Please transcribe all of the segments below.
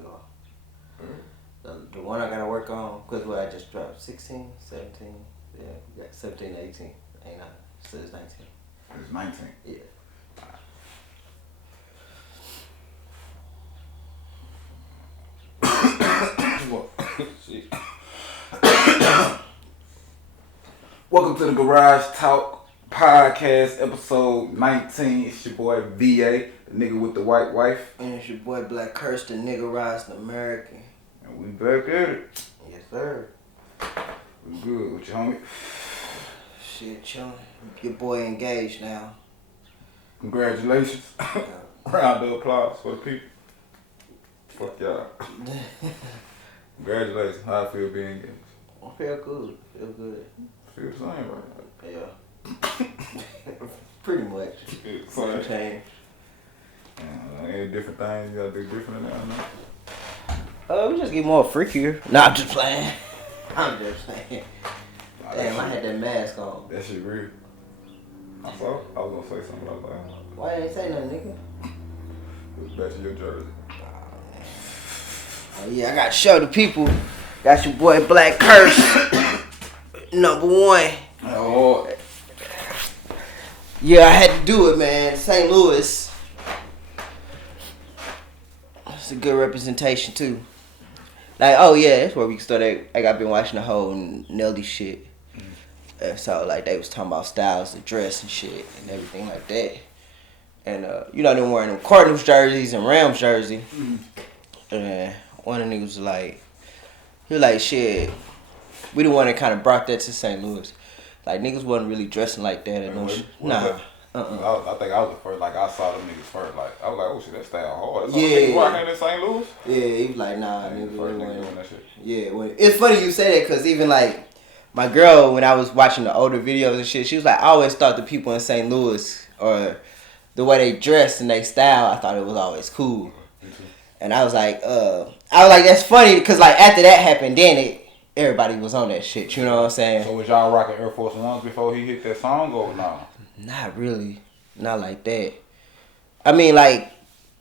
we are. The one I gotta work on, cause what I just dropped, 16, 17, yeah, we got 17, 18, ain't I? So it's 19. It's 19. Yeah. Welcome to the Garage Talk Podcast, episode 19. It's your boy VA, the nigga with the white wife. And it's your boy Black Curse, the nigga rising American. And we back at it. Yes, sir. We good with you, homie. Shit, chillin'. Your boy engaged now. Congratulations. Round of applause for the people. Fuck y'all. Congratulations. How I feel being engaged. I feel good. Feel good. Feel the same, right? Yeah. Pretty much. Same. Change. Any different things you gotta do different than that? We just get more freakier. Nah, I'm just playing. I'm just playing. Damn, I had that mask on. That shit real. I saw. I was gonna say something, but I was like, Why you ain't say nothing, nigga? it's back to your jersey. Oh yeah, I gotta show the people. That's your boy Black Curse. Number one. Oh, Yeah, I had to do it, man. St. Louis. It's a good representation too. Like, oh yeah, that's where we started. Like, I've been watching the whole Nelly shit. And so, like, they was talking about styles of dress and shit and everything like that. And, you know, them wearing them Cardinals jerseys and Rams jersey. And one of the niggas was like, he was like, shit, we the one that kind of brought that to St. Louis. Like, niggas wasn't really dressing like that. And no shit. Nah. I think I was the first. Like I saw them niggas first. Like I was like, oh shit, that style hard. That's Yeah. niggas rocking in St. Louis. Yeah, he was like, nah, nigga. First nigga doing that shit. Yeah, it's funny you say that because even like my girl, when I was watching the older videos and shit, she was like, I always thought the people in St. Louis or the way they dress and they style, I thought it was always cool. And I was like, that's funny because like after that happened, then everybody was on that shit. You know what I'm saying? So was y'all rocking Air Force Ones before he hit that song or nah? Not really, not like that. I mean, like,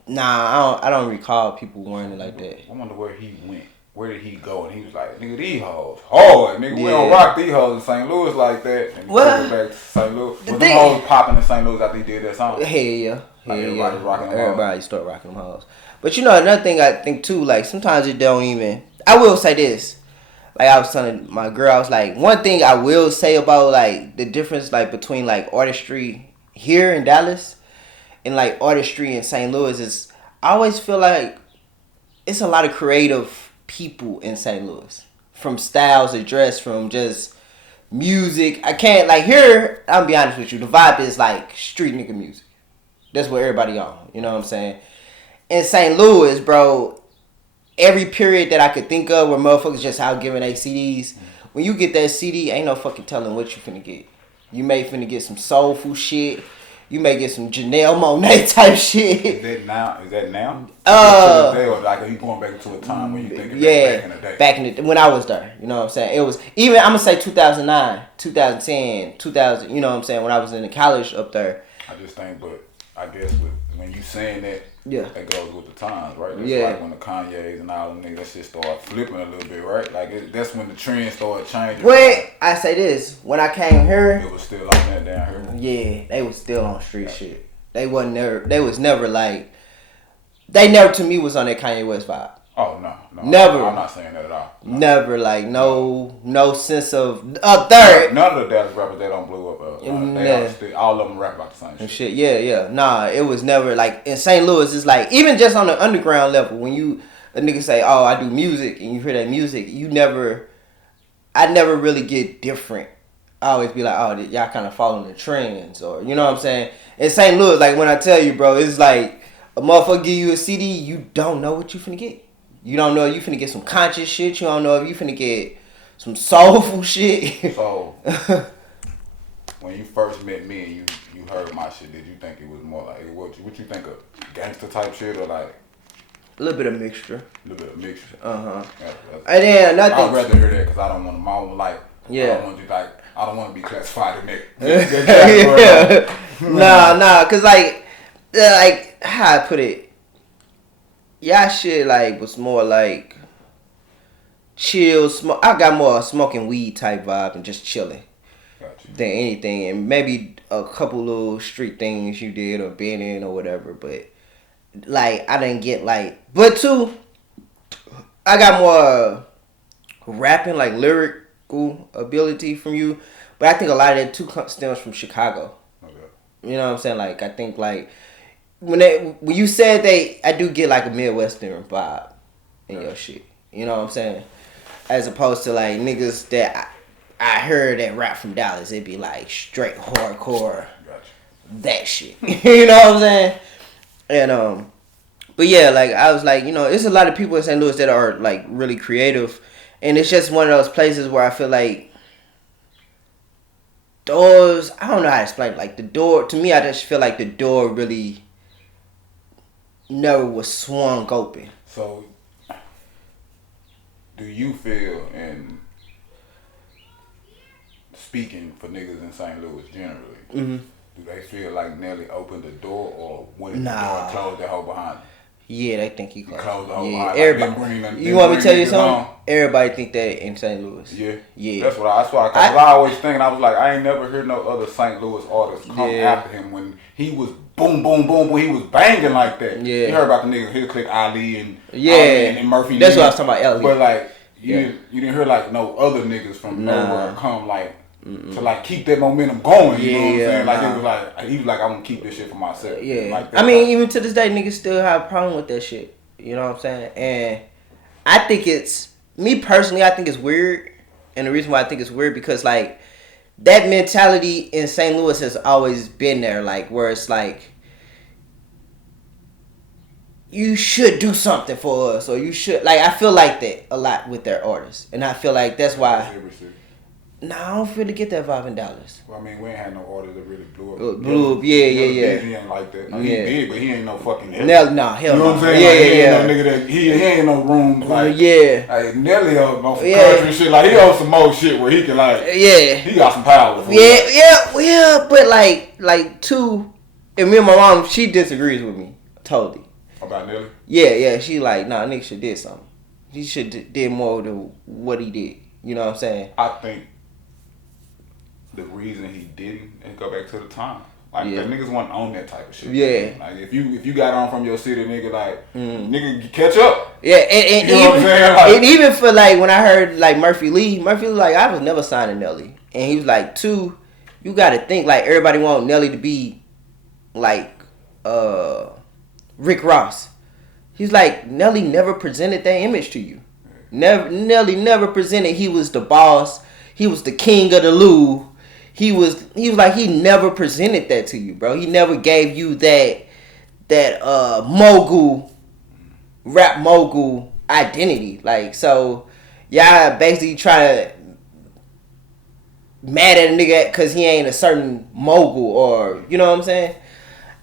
nah, I don't recall people wearing it like that. I wonder where he went. Where did he go? And he was like, nigga, these hoes hard. Nigga, we don't rock these hoes in St. Louis like that. And he took it back to St. Louis. Was them hoes popping in St. Louis after he did that song? Hell yeah. Like everybody rocking them hoes. Everybody start rocking them hoes. But you know, another thing I think too, like, sometimes it don't even... I will say this. Like, I was telling my girl, I was like, one thing I will say about, like, the difference, like, between, like, artistry here in Dallas and, like, artistry in St. Louis is I always feel like it's a lot of creative people in St. Louis. From styles of dress, from just music. I can't, like, here, I'll be honest with you, the vibe is, like, street nigga music. That's what everybody on, you know what I'm saying? In St. Louis, bro, every period that I could think of where motherfuckers just out giving their CDs, when you get that CD, ain't no fucking telling what you finna get. You may finna get some soulful shit. You may get some Janelle Monáe type shit. Is that now? Is that now? Or like, are you going back to a time when you thinking back in the day? Back in the when I was there. You know what I'm saying? It was even, I'm gonna say 2009, 2010, 2000, you know what I'm saying, when I was in the college up there. I just think, but I guess when you saying that, yeah, that goes with the times, right? That's yeah. like when the Kanye's and all them niggas, that shit start flipping a little bit, right? Like that's when the trend started changing. Wait, I say this, when I came here, it was still like that down here. Yeah, they was still on street shit. They was never like, they never to me was on that Kanye West vibe. Oh no, never. I'm not saying that at all. No. Never, like no sense of up there. None of the Dallas rappers, they don't blow up. All of them rap about the same shit. Yeah. Nah, it was never like in St. Louis. It's like even just on the underground level, when a nigga say, "Oh, I do music," and you hear that music, I never really get different. I always be like, "Oh, y'all kind of following the trends," or you know what I'm saying. In St. Louis, like when I tell you, bro, it's like a motherfucker give you a CD, you don't know what you finna get. You don't know if you finna get some conscious shit. You don't know if you finna get some soulful shit. So, when you first met me and you heard my shit, did you think it was more like, what you think of gangster type shit or like? A little bit of mixture. A little bit of mixture. And then another thing. I'd rather hear that because I don't want to, my own life. Yeah. I don't want to be classified in that. Nah, cause like how I put it. y'all shit like was more like chill. I got more smoking weed type vibe and just chilling than anything, and maybe a couple little street things you did or been in or whatever. But like I didn't get like, but too, I got more rapping like lyrical ability from you. But I think a lot of that too stems from Chicago. Okay. You know what I'm saying? Like I think like when you said I do get like a Midwestern vibe in your shit. You know what I'm saying? As opposed to like niggas that I heard that rap from Dallas, it'd be like straight hardcore, that shit. You know what I'm saying? And but yeah, like I was like, you know, it's a lot of people in St. Louis that are like really creative, and it's just one of those places where I feel like doors. I don't know how to explain it. Like the door to me, I just feel like the door really never was swung open. So, do you feel, and speaking for niggas in St. Louis generally, do they feel like Nelly opened the door, or when the door closed the hole behind him? Yeah, they think he closed the hole behind him. Everybody, you want me to tell you something? Everybody think that in St. Louis. Yeah. That's why I always think, I was like, I ain't never heard no other St. Louis artists come after him when he was boom, boom, boom, when he was banging like that. Yeah. You heard about the niggas, his clique Ali and and Murphy. That's what I was talking about, Ali. But like, you didn't hear like no other niggas from nowhere come like to like keep that momentum going. You know what I'm saying? Like it was like he was like, I'm gonna keep this shit for myself. Yeah. Like I mean, even to this day, niggas still have a problem with that shit. You know what I'm saying? And I think it's me personally. I think it's weird, and the reason why I think it's weird because like that mentality in St. Louis has always been there. Like where it's like, you should do something for us, or you should like. I feel like that a lot with their artists, and I feel like that's why. Nah, I don't really get that vibe in Dallas. Well, I mean, we ain't had no artists that really blew up. Yeah. He ain't like that. He big, but he ain't no fucking Nelly. Hell you know no. what I'm saying? He ain't no nigga that he ain't no room like like Nelly on some country shit. Like he on some more shit where he can like he got some power. But like too, and me and my mom, she disagrees with me totally. About Nelly? Yeah. She like, nah, nigga should did something. He should did more than what he did. You know what I'm saying? I think the reason he didn't, and go back to the time. Like the niggas wasn't on that type of shit. Yeah. Like if you got on from your city, nigga, like nigga catch up. Yeah, and you know what I'm saying? Like, and even for like when I heard like Murphy Lee was like, I was never signing Nelly. And he was like, two, you gotta think like everybody want Nelly to be like Rick Ross. He's like, Nelly never presented that image to you. Nelly never presented he was the boss, he was the king of the Lou. He was like, he never presented that to you, bro. He never gave you that rap mogul identity. Like, so y'all basically try to mad at a nigga because he ain't a certain mogul, or you know what I'm saying?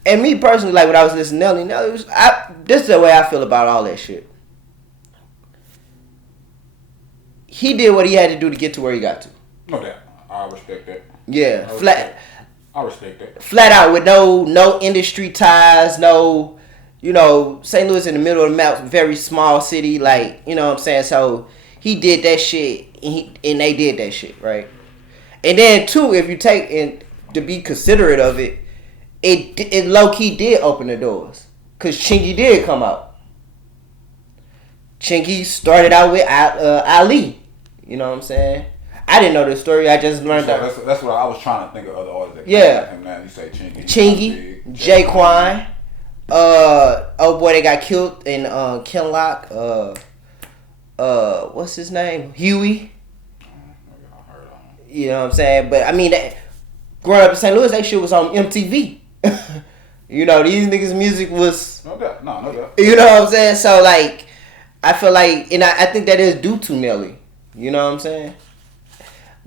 And me personally, like when I was listening to Nelly, this is the way I feel about all that shit. He did what he had to do to get to where he got to. No doubt. I respect that. Yeah, I respect that. Flat out with no industry ties, no, you know, St. Louis in the middle of the map, very small city, like, you know what I'm saying? So he did that shit, and they did that shit, right? And then too, if you take and to be considerate of it, it low key did open the doors, cause Chingy did come out. Chingy started out with Ali, you know what I'm saying? I didn't know this story. I just learned that. That's what I was trying to think of other artists that came him now. You say Chingy, Jaquan, oh boy, they got killed in Kinlock. What's his name? Huey. You know what I'm saying? But I mean, growing up in St. Louis, that shit was on MTV. You know, these niggas' music was no doubt. You know what I'm saying? So like, I feel like, and I think that is due to Nelly. You know what I'm saying?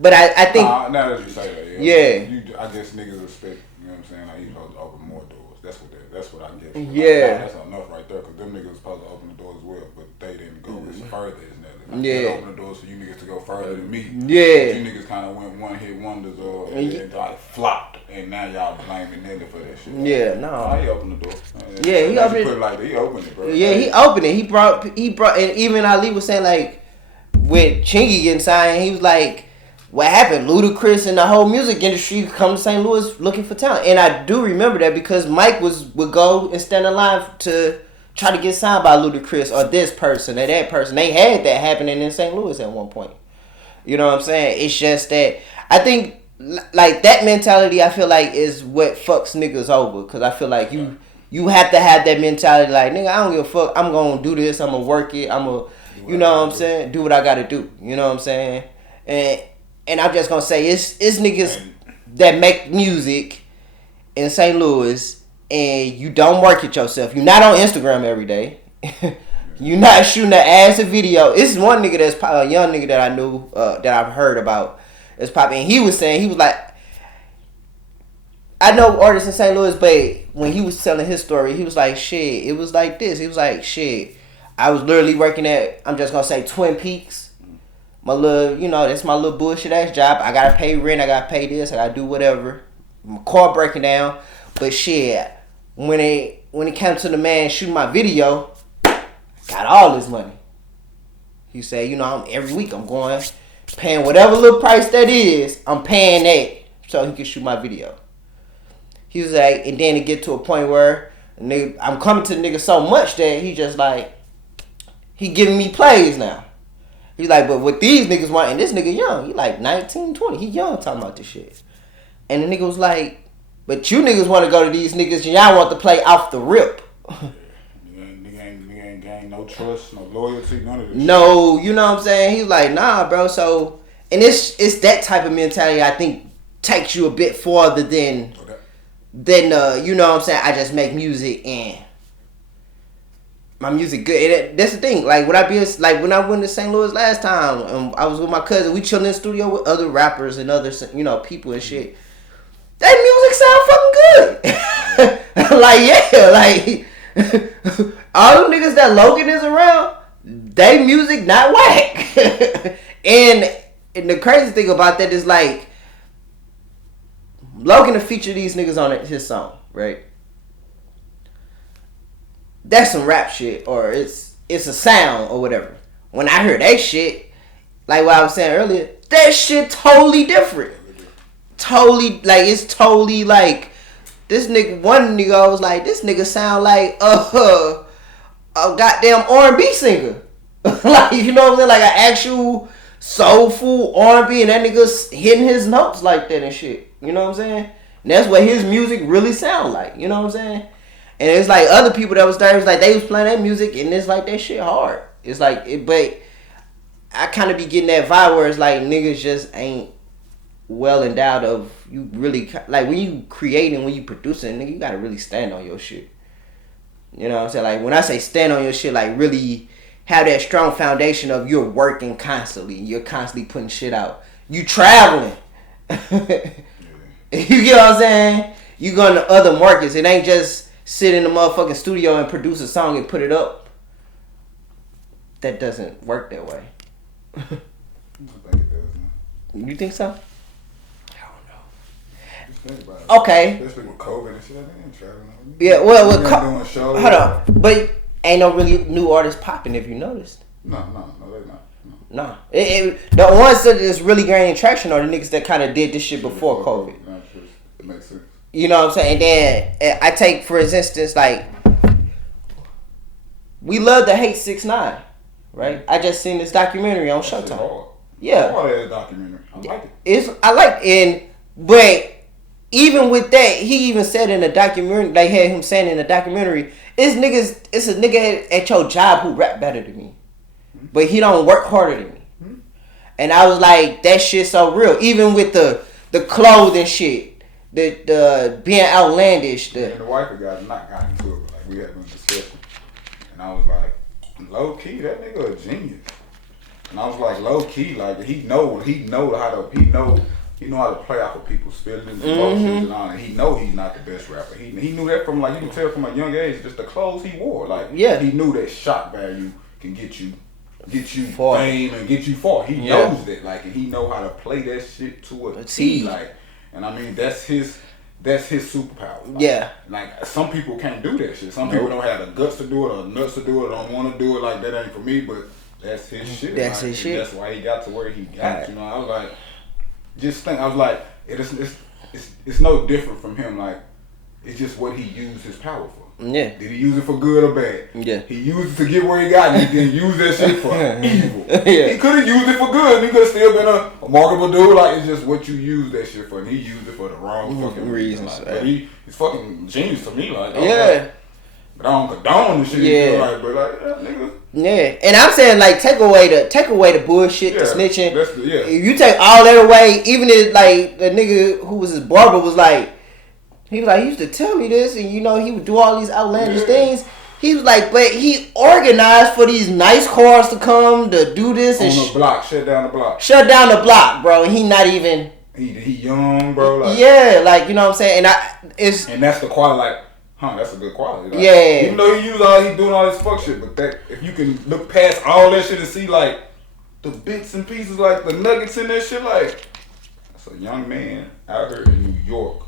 But I think now that you say that, I guess niggas respect. You know what I'm saying? Like, you supposed to open more doors. That's what I get. Yeah, that's enough right there. Cause them niggas supposed to open the doors as well, but they didn't go as further as Nelly. Like, they open the doors for you niggas to go further than me. Yeah, but you niggas kind of went one hit wonders and like flopped, and now y'all blaming Nelly for that shit. Yeah, no. He opened the door. Yeah, he opened it. Put it like that. He opened it, bro. Yeah, he opened it. He brought, and even Ali was saying like, with Chingy getting signed, he was like, what happened? Ludacris and the whole music industry come to St. Louis looking for talent. And I do remember that because Mike would go and stand in line to try to get signed by Ludacris or this person or that person. They had that happening in St. Louis at one point. You know what I'm saying? It's just that I think like that mentality I feel like is what fucks niggas over. Because I feel like you have to have that mentality like, nigga, I don't give a fuck. I'm going to do this. I'm going to work it. I'm going to, you know what I'm saying? Do what I got to do. You know what I'm saying? And I'm just gonna say it's niggas that make music in St. Louis and you don't work it yourself. You're not on Instagram every day. You're not shooting an ass a video. It's one nigga that's a young nigga that I knew that I've heard about. It's popping. He was saying, he was like, I know artists in St. Louis, but when he was telling his story, he was like, shit, it was like this. He was like, shit, I was literally working at, I'm just gonna say Twin Peaks. My little, you know, that's my little bullshit ass job. I gotta pay rent. I gotta pay this. I gotta do whatever. My car breaking down. But shit, when it came to the man shooting my video, I got all this money. He said, you know, every week I'm going, paying whatever little price that is, I'm paying that so he can shoot my video. He was like, and then it get to a point where I'm coming to the nigga so much that he just like, he giving me plays now. He's like, but what these niggas want, and this nigga young, he like 19, 20, he young talking about this shit. And the nigga was like, but you niggas want to go to these niggas and y'all want to play off the rip. Nigga ain't gain no trust, no loyalty, none of this. No, you know what I'm saying? He's like, nah, bro. So, and it's that type of mentality I think takes you a bit farther than you know what I'm saying? I just make music and my music good. And that's the thing. Like when I went to St. Louis last time, and I was with my cousin. We chilling in the studio with other rappers and other people and shit. That music sound fucking good. Like yeah, like all them niggas that Logan is around, they music not whack. and the crazy thing about that is like Logan to feature these niggas on his song, right? That's some rap shit, or it's a sound or whatever. When I heard that shit, like what I was saying earlier, that shit totally different. Totally, like it's totally like this nigga. One nigga I was like, this nigga sound like a goddamn R&B singer. Like you know what I'm saying, like an actual soulful R&B, and that nigga's hitting his notes like that and shit. You know what I'm saying? And that's what his music really sound like. You know what I'm saying? And it's like other people that was there, it's like they was playing that music and it's like that shit hard. It's like, but I kind of be getting that vibe where it's like niggas just ain't well endowed of you really, like when you creating, when you producing, nigga, you gotta really stand on your shit. You know what I'm saying? Like when I say stand on your shit, like really have that strong foundation of you're working constantly. You're constantly putting shit out. You traveling. You get what I'm saying? You going to other markets. It ain't just sit in the motherfucking studio and produce a song and put it up. That doesn't work that way. I think it does, man. You think so? I don't know. Just think about it. Okay. Especially with COVID and shit, they ain't traveling. Yeah, well, with doing shows. Hold on. But ain't no really new artists popping if you noticed. No, they not. No. The ones that is really gaining traction are the niggas that kind of did this shit before COVID. It makes sense. You know what I'm saying? And then I take, for instance, like, we love to hate 6ix9ine, right? I just seen this documentary on Showtime. Yeah. Hard documentary. I like it. I like it. But even with that, he even said in the documentary, they had him saying in the documentary, it's a nigga at your job who rap better than me. But he don't work harder than me. And I was like, that shit's so real. Even with the clothing shit, the being outlandish. And the wife got into it, but like we had a discussion. And I was like, low key, that nigga a genius. And I was like, low key, like he know how to play off of people's feelings, emotions, and all that. He know he's not the best rapper. He knew that from like you can tell from a young age, just the clothes he wore. Like he knew that shock value can get you fame and get you far. He knows that, like, and he know how to play that shit to a T. Like, and I mean that's his that's his superpower. Like, yeah. Like some people can't do that shit. Some people don't have the guts to do it or nuts to do it or don't want to do it. Like that ain't for me, but that's his shit. That's like, his shit. That's why he got to where he got. Right. You know, I was like, I was like, it's no different from him. Like, it's just what he used his power for. Yeah. Did he use it for good or bad? Yeah. He used it to get where he got, and he didn't use that shit for evil. Yeah. He could have used it for good. He could have still been a marketable dude. Like, it's just what you use that shit for, and he used it for the wrong fucking reasons. Like, but he's fucking genius to me. Like, but I don't condone the shit. Yeah. Like, but like, nigga. Yeah, and I'm saying like take away the bullshit, the snitching. Yeah. If you take all that away, even if like the nigga who was his barber was like, he was like, he used to tell me this, and you know he would do all these outlandish things. He was like, but he organized for these nice cars to come to do this and on the block, shut down the block. Shut down the block, bro. And he not even. He young, bro. Like, yeah, like you know what I'm saying, and that's the quality. Like, that's a good quality. Like, yeah. Even though he doing all this fuck shit, but that if you can look past all that shit and see like the bits and pieces, like the nuggets in that shit, like that's a young man out here in New York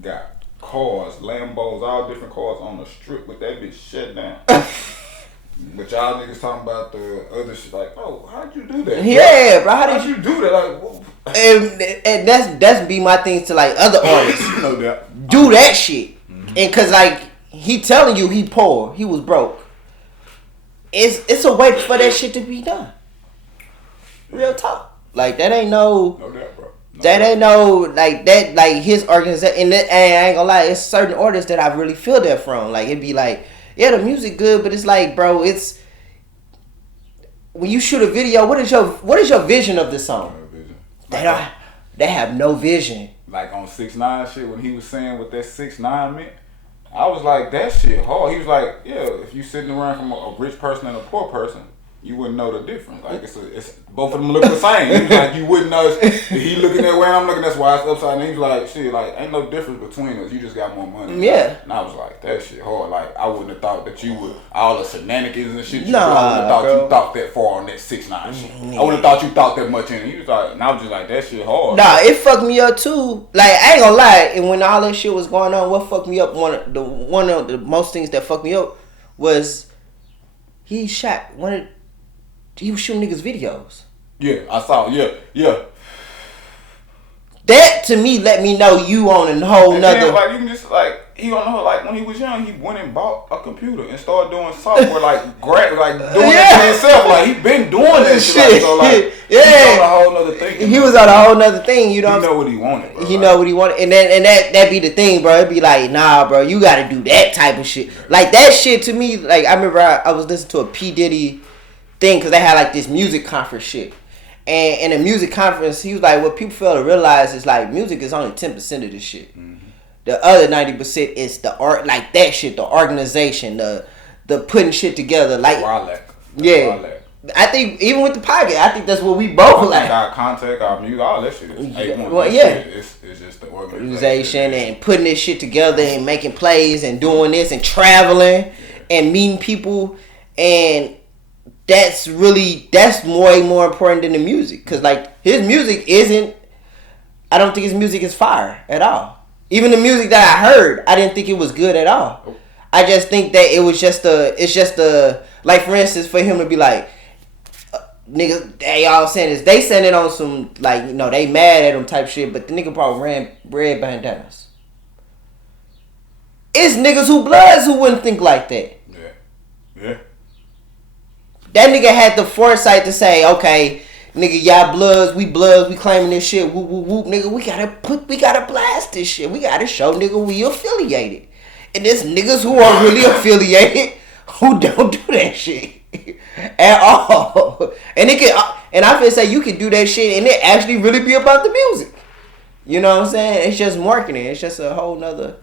got cars, Lambos, all different cars on the strip with that bitch shut down. But y'all niggas talking about the other shit, like, oh, how'd you do that? Yeah, bro, how did you do that? Like, whoa. And that's be my things to like other artists. No doubt. Do that shit. And cause like he telling you he poor, he was broke. It's a way for that shit to be done. Real talk. Like that ain't no. No doubt, bro. That ain't no like that like his organization. And I ain't gonna lie, it's certain artists that I really feel that from. Like it'd be like, yeah, the music good, but it's like, bro, it's when you shoot a video. What is your vision of the song? They have no vision. Like on 6ix9ine shit when he was saying what that 6ix9ine meant, I was like, that shit hard. He was like, yeah, if you sitting around from a rich person and a poor person, you wouldn't know the difference. Like it's both of them look the same. He was like, you wouldn't know. If he looking that way and I'm looking, that's why it's upside down. He was like, shit, like ain't no difference between us. You just got more money. Yeah. And I was like, that shit hard. Like I wouldn't have thought that you would all the shenanigans and shit. Nah, I wouldn't have thought you thought that far on that 6ix9ine shit. I wouldn't have thought you thought that much in it. He was like, and I was just like, that shit hard. Nah, it fucked me up too. Like I ain't gonna lie, and when all that shit was going on, what fucked me up? One of the most things that fucked me up was he was shooting niggas videos. Yeah, I saw. Yeah. That to me let me know you on a whole nother. Then, like you can just like he don't know. Like when he was young, he went and bought a computer and started doing software like doing it to himself. Like he been doing this shit. Like, so like he was on a whole nother thing. He was on a whole nother thing. You know. He know what he wanted. Bro, he know what he wanted, and that be the thing, bro. It'd be like, nah, bro, you got to do that type of shit. Like that shit to me. Like I remember I was listening to a P Diddy thing because they had like this music conference shit. And in a music conference, he was like, what people fail to realize is like music is only 10% of this shit. Mm-hmm. The other 90% is the art, like that shit, the organization, the putting shit together. Like, I think even with the podcast, I think that's what we both like. Our contact, our music, all that shit is it's just the organization and putting this shit together and making plays and doing this and traveling and meeting people, and that's way more important than the music. Cause like his music I don't think his music is fire at all. Even the music that I heard, I didn't think it was good at all. Nope. I just think that it's just like for instance, for him to be like, nigga, they all saying this, they saying it on some like, you know, they mad at him type shit, but the nigga brought red bandanas. It's niggas who bloods who wouldn't think like that. Yeah. That nigga had the foresight to say, okay, nigga, y'all bloods, we claiming this shit, whoop, whoop, whoop, nigga, we gotta blast this shit. We gotta show nigga we affiliated. And there's niggas who are really affiliated who don't do that shit at all. And I feel say you can do that shit and it actually really be about the music. You know what I'm saying? It's just marketing. It's just a whole nother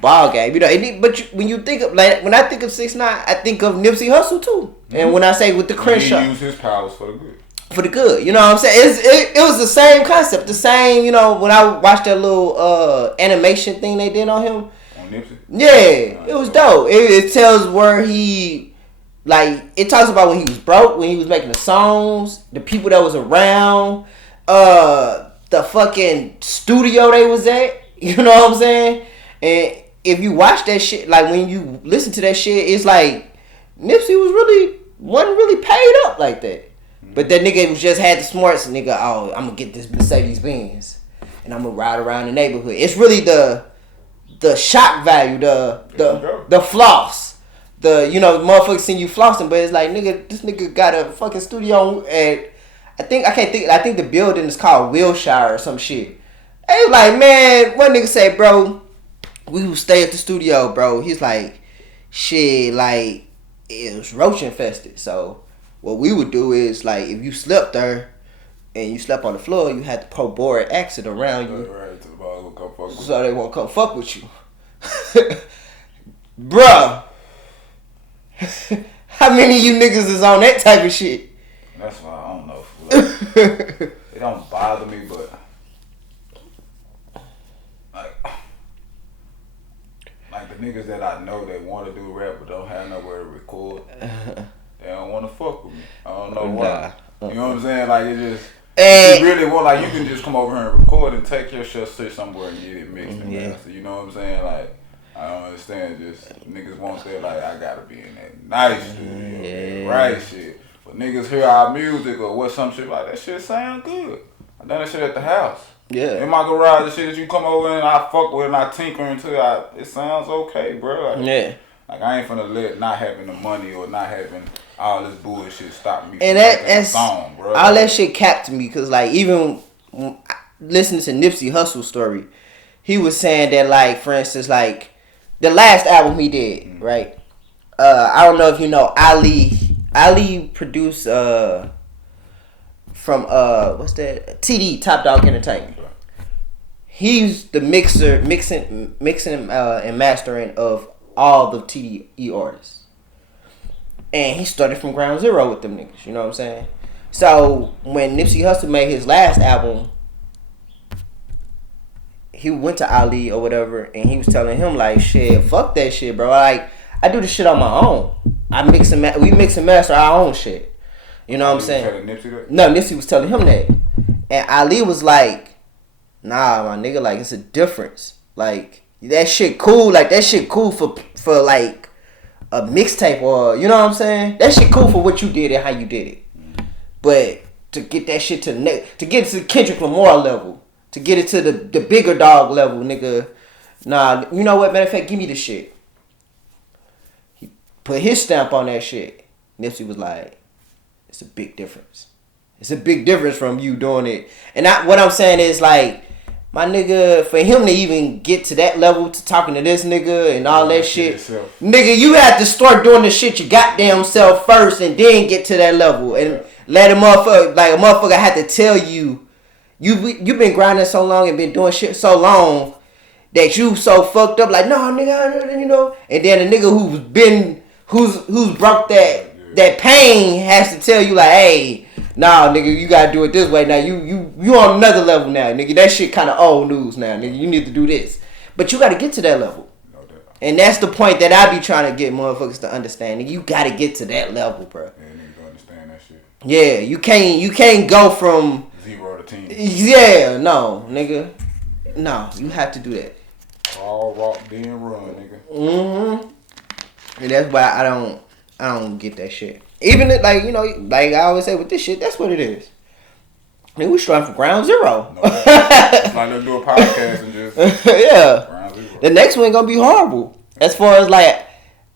ball game, you know. When you think of like when I think of 6ix9ine, I think of Nipsey Hussle too. Mm-hmm. And when I say with the Crenshaw, he used his powers for the good. For the good, you know what I'm saying? It was the same concept, the same. You know, when I watched that little animation thing they did on him. On Nipsey. Yeah, it was dope. It tells where he, like, it talks about when he was broke, when he was making the songs, the people that was around, the fucking studio they was at. You know what I'm saying? And if you watch that shit, like when you listen to that shit, it's like Nipsey wasn't really paid up like that. But that nigga was just had the smarts, nigga. Oh, I'm gonna get this Mercedes Benz, and I'm gonna ride around the neighborhood. It's really the shock value, the floss, motherfuckers seeing you flossing, but it's like, nigga, this nigga got a fucking studio at, I think the building is called Wilshire or some shit. They like, man, one nigga say, bro, we would stay at the studio, bro. He's like, shit, like, it was roach infested. So what we would do is, like, if you slept there and you slept on the floor, you had to pour board exit around you. Right, so they won't come fuck with you. Bruh. How many of you niggas is on that type of shit? That's why I don't know. It don't bother me, but like the niggas that I know that want to do rap but don't have nowhere to record, they don't want to fuck with me. I don't know why. You know what I'm saying? Like, it just, if you really want, like, you can just come over here and record and take your shit, sit somewhere and get it mixed and mastered. You know what I'm saying? Like, I don't understand. Just niggas want that, like, I gotta be in that nice studio, right shit. But niggas hear our music or what some shit like that shit sound good. I done that shit at the house. Yeah. In my garage, the shit that you come over and I fuck with and I tinker into it, it sounds okay, bro. Like, yeah. Like, I ain't finna let not having the money or not having all this bullshit stop me and from making a song, bro. All that shit capped me, because, like, even listening to Nipsey Hussle's story, he was saying that, like, for instance, like, the last album he did, right? I don't know if you know Ali. Ali produced from what's that? TD, Top Dog Entertainment. He's the mixing and mastering of all the TDE artists. And he started from ground zero with them niggas, you know what I'm saying? So when Nipsey Hussle made his last album, he went to Ali or whatever, and he was telling him, like, shit, fuck that shit, bro. Like, I do this shit on my own. We mix and master our own shit. You know what I'm saying? Nipsey that? No, Nipsey was telling him that. And Ali was like, nah, my nigga, like, it's a difference. Like, that shit cool. Like, that shit cool for like, a mixtape or, you know what I'm saying? That shit cool for what you did and how you did it. But to get that shit to get to Kendrick Lamar level, to get it to the bigger dog level, nigga, nah, you know what? Matter of fact, give me the shit. He put his stamp on that shit. Nipsey was like, it's a big difference. It's a big difference from you doing it. And what I'm saying is, like, my nigga, for him to even get to that level, to talking to this nigga and all that shit, nigga, you have to start doing the shit your goddamn self first and then get to that level. And let a motherfucker have to tell you, you been grinding so long and been doing shit so long that you so fucked up, like, no, nigga, you know. And then a nigga who's broke that pain has to tell you, like, hey, nah, nigga, you gotta do it this way now. You on another level now, nigga. That shit kind of old news now, nigga. You need to do this, but you gotta get to that level. No doubt. And that's the point that I be trying to get motherfuckers to understand. Nigga, you gotta get to that level, bro. Yeah, niggas don't understand that shit. Yeah, you can't go from 0 to 10. Yeah, no, nigga. No, you have to do that. All rock, then run, nigga. Mm-hmm. And that's why I don't get that shit. Even like, you know, like I always say with this shit, that's what it is. I mean, we starting from ground zero. No, it's like let's do a podcast and just yeah. Ground zero. The next one gonna be horrible. As far as like,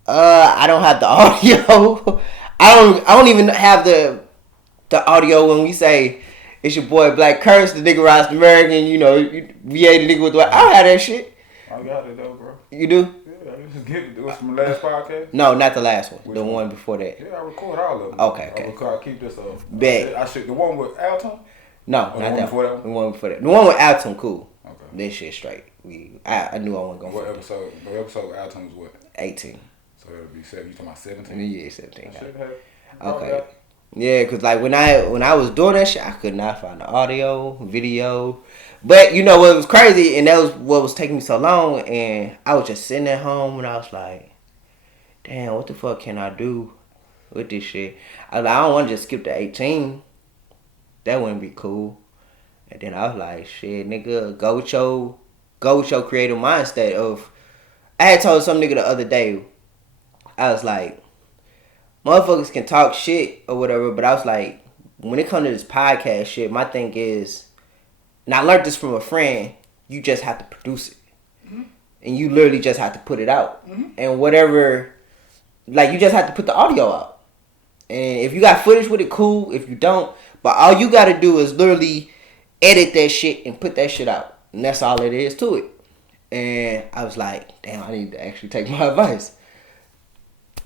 I don't have the audio. I don't even have the audio when we say it's your boy Black Curse, the nigga Ross American. You know, VA the nigga with the. I don't have that shit. I got it though, bro. You do? It was from the last podcast? No, not the last one. Which the one? one before that. Yeah, I record all of them. Okay. I keep this up. Bet. I should the one with Alton? No, not that before that one. The one before that. The one with Alton, cool. Okay. This shit straight. I knew I wasn't gonna. What episode? The episode with Alton was what? 18. So it'll be 7. You talking about 17? Yeah, 17. Okay. Yeah, cause like when I was doing that shit, I could not find the audio, video. But you know what was crazy, and that was what was taking me so long, and I was just sitting at home and I was like, damn, what the fuck can I do with this shit? I was like, I don't want to just skip to 18. That wouldn't be cool. And then I was like, shit, nigga, go with your go with your creative mindset of. I had told some nigga the other day, I was like, motherfuckers can talk shit or whatever, but I was like, when it comes to this podcast shit, my thing is, and I learned this from a friend, you just have to produce it. Mm-hmm. And you literally just have to put it out. Mm-hmm. And whatever, like, you just have to put the audio out. And if you got footage with it, cool. If you don't, but all you got to do is literally edit that shit and put that shit out. And that's all it is to it. And I was like, damn, I need to actually take my advice.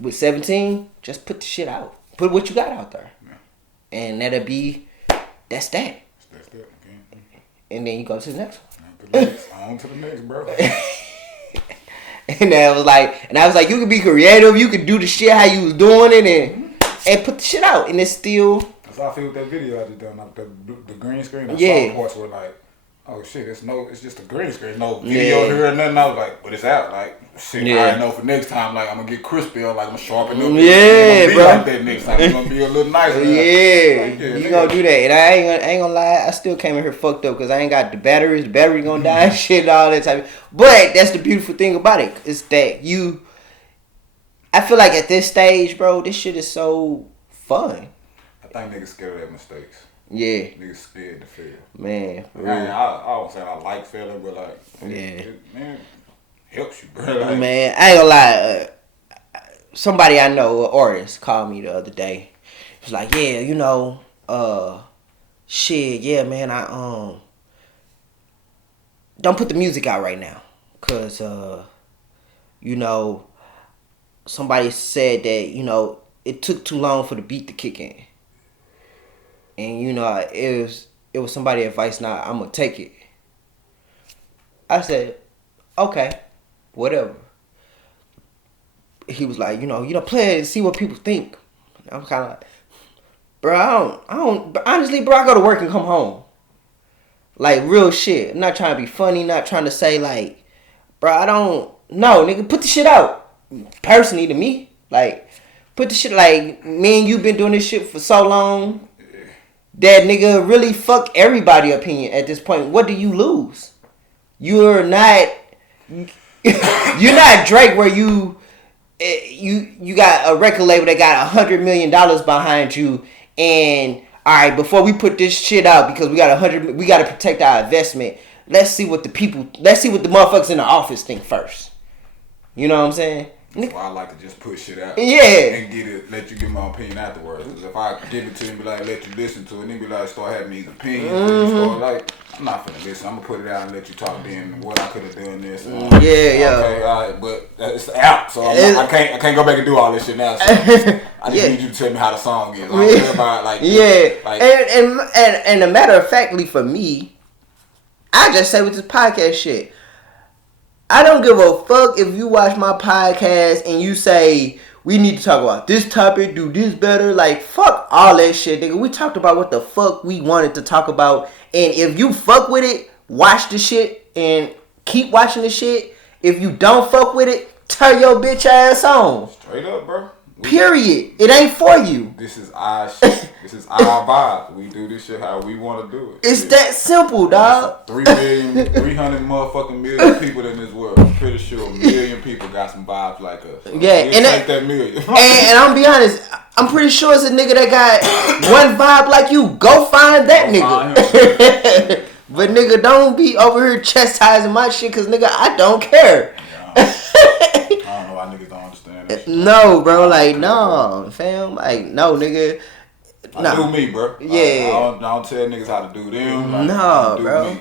With 17, just put the shit out. Put what you got out there. Yeah. And that'll be, that's that. That's that. Okay. And then you go to the next one. On to the next, bro. And I was like, you can be creative. You can do the shit how you was doing it and put the shit out. And it's still. That's how I feel with that video I just done. Like the green screen. I saw parts were like, oh shit, it's just a green screen. No video here or nothing. I was like, but it's out. Like, shit, I know for next time, like, I'm gonna get crispy or like I'm gonna sharpen up. Yeah, bro. Like that next time. It's gonna be a little nicer. You gonna do that. And I ain't gonna lie, I still came in here fucked up because I ain't got the batteries. The battery gonna die and shit and all that type of. But that's the beautiful thing about it. Is that I feel like at this stage, bro, this shit is so fun. I think niggas scared of their mistakes. Yeah. Niggas scared to fail. Man. I don't say I like failing, but like, man, helps you, bro. Like, man, I ain't gonna lie. Somebody I know, an artist, called me the other day. He was like, yeah, you know, shit, yeah, man, I don't put the music out right now. Cause, you know, somebody said that, you know, it took too long for the beat to kick in. And, you know, it was somebody's advice. Now I'm going to take it. I said, okay, whatever. He was like, you know, play it and see what people think. I'm kind of like, bro, I don't, honestly, bro, I go to work and come home. Like, real shit. I'm not trying to be funny, not trying to say, like, bro, I don't, no, nigga, put the shit out. Personally, to me, like, put the shit, like, me and you been doing this shit for so long. That nigga really fuck everybody opinion at this point. What do you lose? You're not Drake where you got a record label that got $100 million behind you and alright, before we put this shit out because we gotta protect our investment, let's see what the motherfuckers in the office think first. You know what I'm saying? That's why I like to just put shit out. Yeah. And let you give my opinion afterwards. Because if I give it to you and be like, let you listen to it, and then be like, start having these opinions, and you start like, I'm not finna listen. I'm gonna put it out and let you talk then what I could have done this. Okay, alright, but it's out. So I can't go back and do all this shit now. So I just need you to tell me how the song is. I don't care about like this. Like, and a matter of factly for me, I just say with this podcast shit, I don't give a fuck if you watch my podcast and you say, we need to talk about this topic, do this better. Like, fuck all that shit, nigga. We talked about what the fuck we wanted to talk about. And if you fuck with it, watch the shit and keep watching the shit. If you don't fuck with it, turn your bitch ass on. Straight up, bro. Period. It ain't for you. This is our shit. This is our vibe. We do this shit how we want to do it. It's that simple, dog. 300 motherfucking million people in this world. I'm pretty sure a million people got some vibes like us. So yeah, and that million. and I'm be honest, I'm pretty sure it's a nigga that got one vibe like you. Go find that nigga. But nigga, don't be over here chastising my shit, cause nigga, I don't care. Yeah, I don't know why niggas don't understand that shit. No, bro, like, no, fam, like, no, nigga. I do me, bro. Yeah. I don't tell niggas how to do them. Like, no, bro.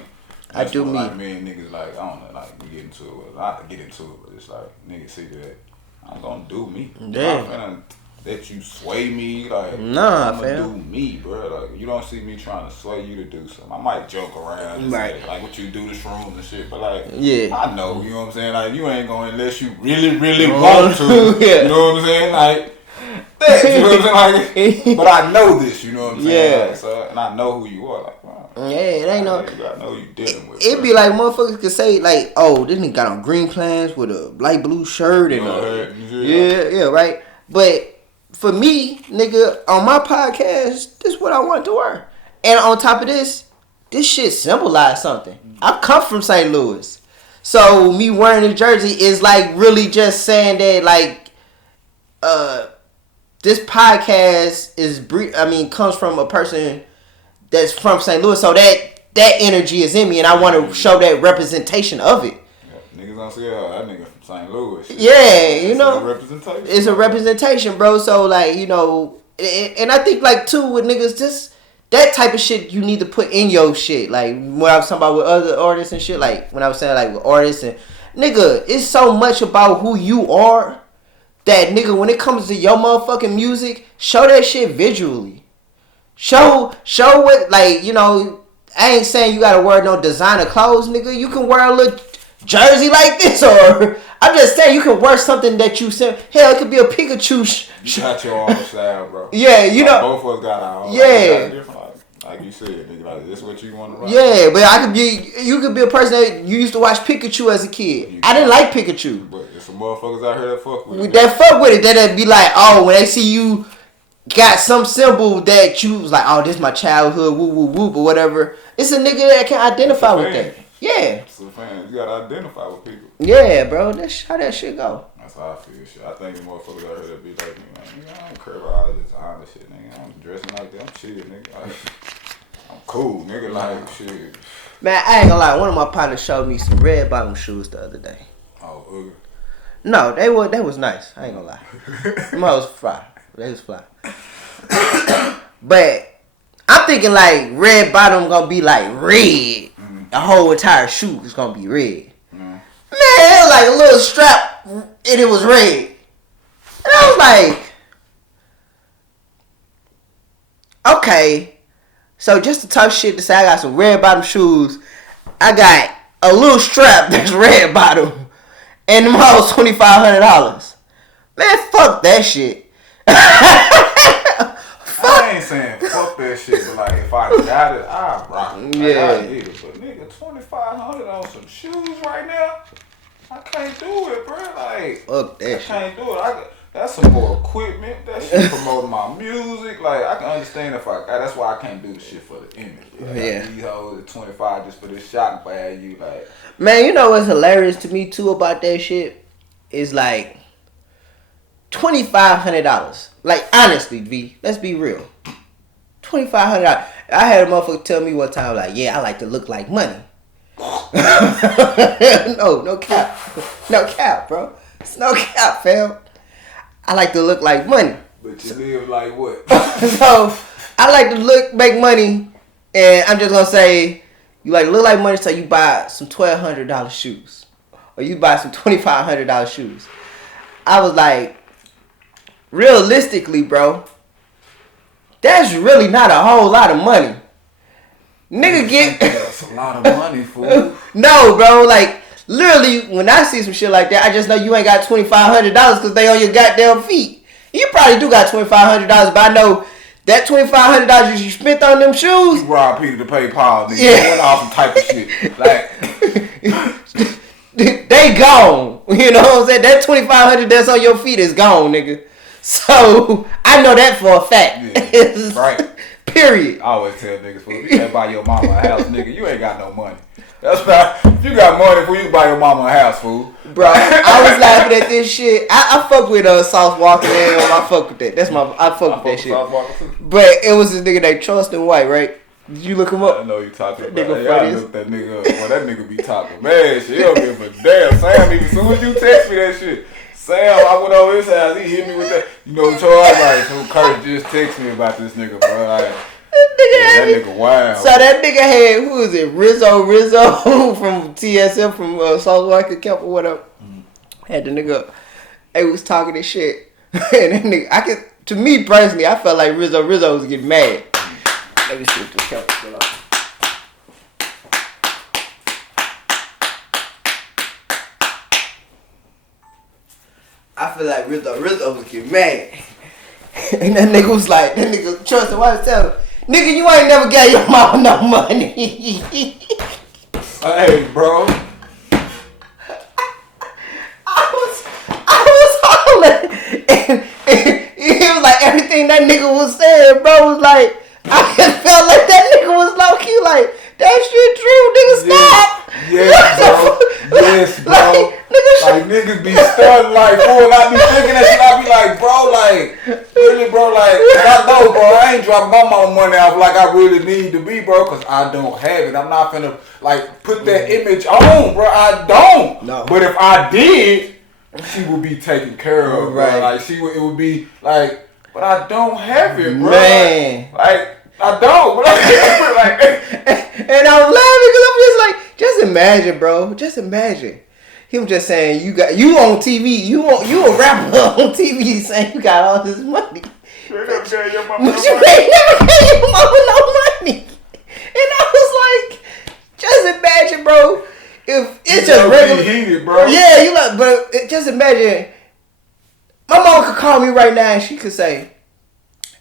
I do me. Like, me and niggas, like, I don't know, like, we get into it. I get into it, but it's like, niggas see that I'm gonna do me. Damn. I'm gonna let you sway me. Like, nah, I'm gonna do me, bro. Like, you don't see me trying to sway you to do something. I might joke around and say, like, what you do to shrooms and shit, but, like, yeah, I know, you know what I'm saying? Like, you ain't going unless you really, really want to. Yeah. You know what I'm saying? Like, you know what I'm saying? Like, but I know this, you know what I'm saying? Yeah. Like, so, and I know who you are. Like, wow. Yeah, it ain't no. I know you dealing with. It be like motherfuckers could say like, oh, this nigga got on green pants with a light blue shirt and yeah, right. But for me, nigga, on my podcast, this is what I want to wear. And on top of this shit symbolized something. I come from St. Louis. So me wearing the jersey is like really just saying that like this podcast comes from a person that's from St. Louis, so that energy is in me, and I want to show that representation of it. Yeah, niggas don't see that nigga from St. Louis. Shit. Yeah, you know, it's a representation, bro. So like, you know, and I think like too with niggas, just that type of shit you need to put in your shit. Like when I was talking about with other artists and shit, like when I was saying like with artists and nigga, it's so much about who you are that nigga, when it comes to your motherfucking music, show that shit visually. Show what, like, you know, I ain't saying you gotta wear no designer clothes, nigga. You can wear a little jersey like this, or I'm just saying you can wear something that you said. Hell, it could be a Pikachu. You got your own style, bro. Yeah, you like, know. Both of us got our own. Yeah. Like you said, nigga, like this what you want to write. Yeah, but you could be a person that you used to watch Pikachu as a kid. I didn't like Pikachu. But there's some motherfuckers out here that fuck with it. That fuck with it. That'd be like, oh, when they see you got some symbol that you was like, oh, this is my childhood, woo woo woo, or whatever. It's a nigga that can identify with that. Yeah. It's a fan. You gotta identify with people. Yeah, bro. That's how that shit go. That's how I feel. Shit. I think the motherfuckers out here that be like me, man, nigga, I don't care about all of this Honda shit, nigga. I'm dressing like that. I'm chill, nigga. I'm cool, nigga. Like shit. Man, I ain't gonna lie. One of my partners showed me some red bottom shoes the other day. Oh, ugly. No, they was nice. I ain't gonna lie. Them was fly. They was fly. But I'm thinking like red bottom gonna be like red. The whole entire shoe is gonna be red. Man, it was like a little strap and it was red. And I was like, okay. So just to talk shit to say I got some red bottom shoes, I got a little strap that's red bottom, and them hoes $2,500. Man, fuck that shit. I ain't saying fuck that shit, but like if I got it, I rock it. Yeah. I need it. But nigga, $2,500 on some shoes right now, I can't do it, bro. Like fuck that shit. I can't do it. That's some more equipment. That shit promoting my music. Like I can understand if that's why I can't do the shit for the image. Like, yeah. These hoes at 25 just for this shock value. Like man, you know what's hilarious to me too about that shit is like $2,500. Like honestly, V, let's be real. $2,500. I had a motherfucker tell me one time like, yeah, I like to look like money. No cap, bro. It's no cap, fam. I like to look like money. But you live like what? So I like to make money, and I'm just gonna say you like to look like money, so you buy some $1,200 shoes, or you buy some $2,500 shoes. I was like, realistically, bro, that's really not a whole lot of money. Nigga get that's a lot of money, fool. No, bro, like. Literally, when I see some shit like that, I just know you ain't got $2,500 because they on your goddamn feet. You probably do got $2,500, but I know that $2,500 you spent on them shoes. You robbed Peter to pay Paul, nigga. Yeah. Went off some type of shit. Like, they gone. You know what I'm saying? That $2,500 that's on your feet is gone, nigga. So I know that for a fact. Yeah, right. Period. I always tell niggas, fool, if you can't buy your mama a house, nigga, you ain't got no money. That's not. If you got money, fool, you can buy your mama a house, fool. Bro, I was laughing at this shit. I fuck with Sauce Walker, man. I fuck with that. That's I fuck with that shit. But it was this nigga named Charleston White, right? Did you look him up? I know you talking about that. Y'all look that nigga up. Boy, that nigga be talking mad shit. He don't give a damn. Sam, even as soon as you text me that shit, Sam, I went over his house. He hit me with that. You know, Charles, like, so Kurt just text me about this nigga, bro. Like, that nigga wild. So that nigga had, who is it? Rizzo from TSM from South Walker Camp or whatever. Had the nigga, they was talking this shit. And that nigga, to me personally, I felt like Rizzo was getting mad. Let me see if this camera still on. I feel like Rizzo was getting mad. And that nigga was like, Trust why was telling him, nigga, you ain't never gave your mama no money. Hey, bro. I was hollering. And it was like everything that nigga was saying, bro, was like, I just felt like that nigga was low key like, That shit true, nigga. Stop. Yes, bro. Yes, bro. Like niggas be stunned, like fool. I be thinking that shit. I be like, bro, like really, bro, like I know, bro. I ain't dropping my mama money off like I really need to be, bro, cause I don't have it. I'm not finna like put that image on, bro. I don't. No. But if I did, she would be taken care of, bro. Like it would be like, but I don't have it, bro. Man, like I don't, but and I'm laughing because I'm just like, just imagine, bro. Just imagine. Him just saying you on TV, you a rapper on TV saying you got all this money. You ain't never gave your mama but you ain't never gave your mama no money. And I was like, just imagine, bro. If it's just regular, heated, bro. Yeah, you like, but just imagine. My mom could call me right now and she could say,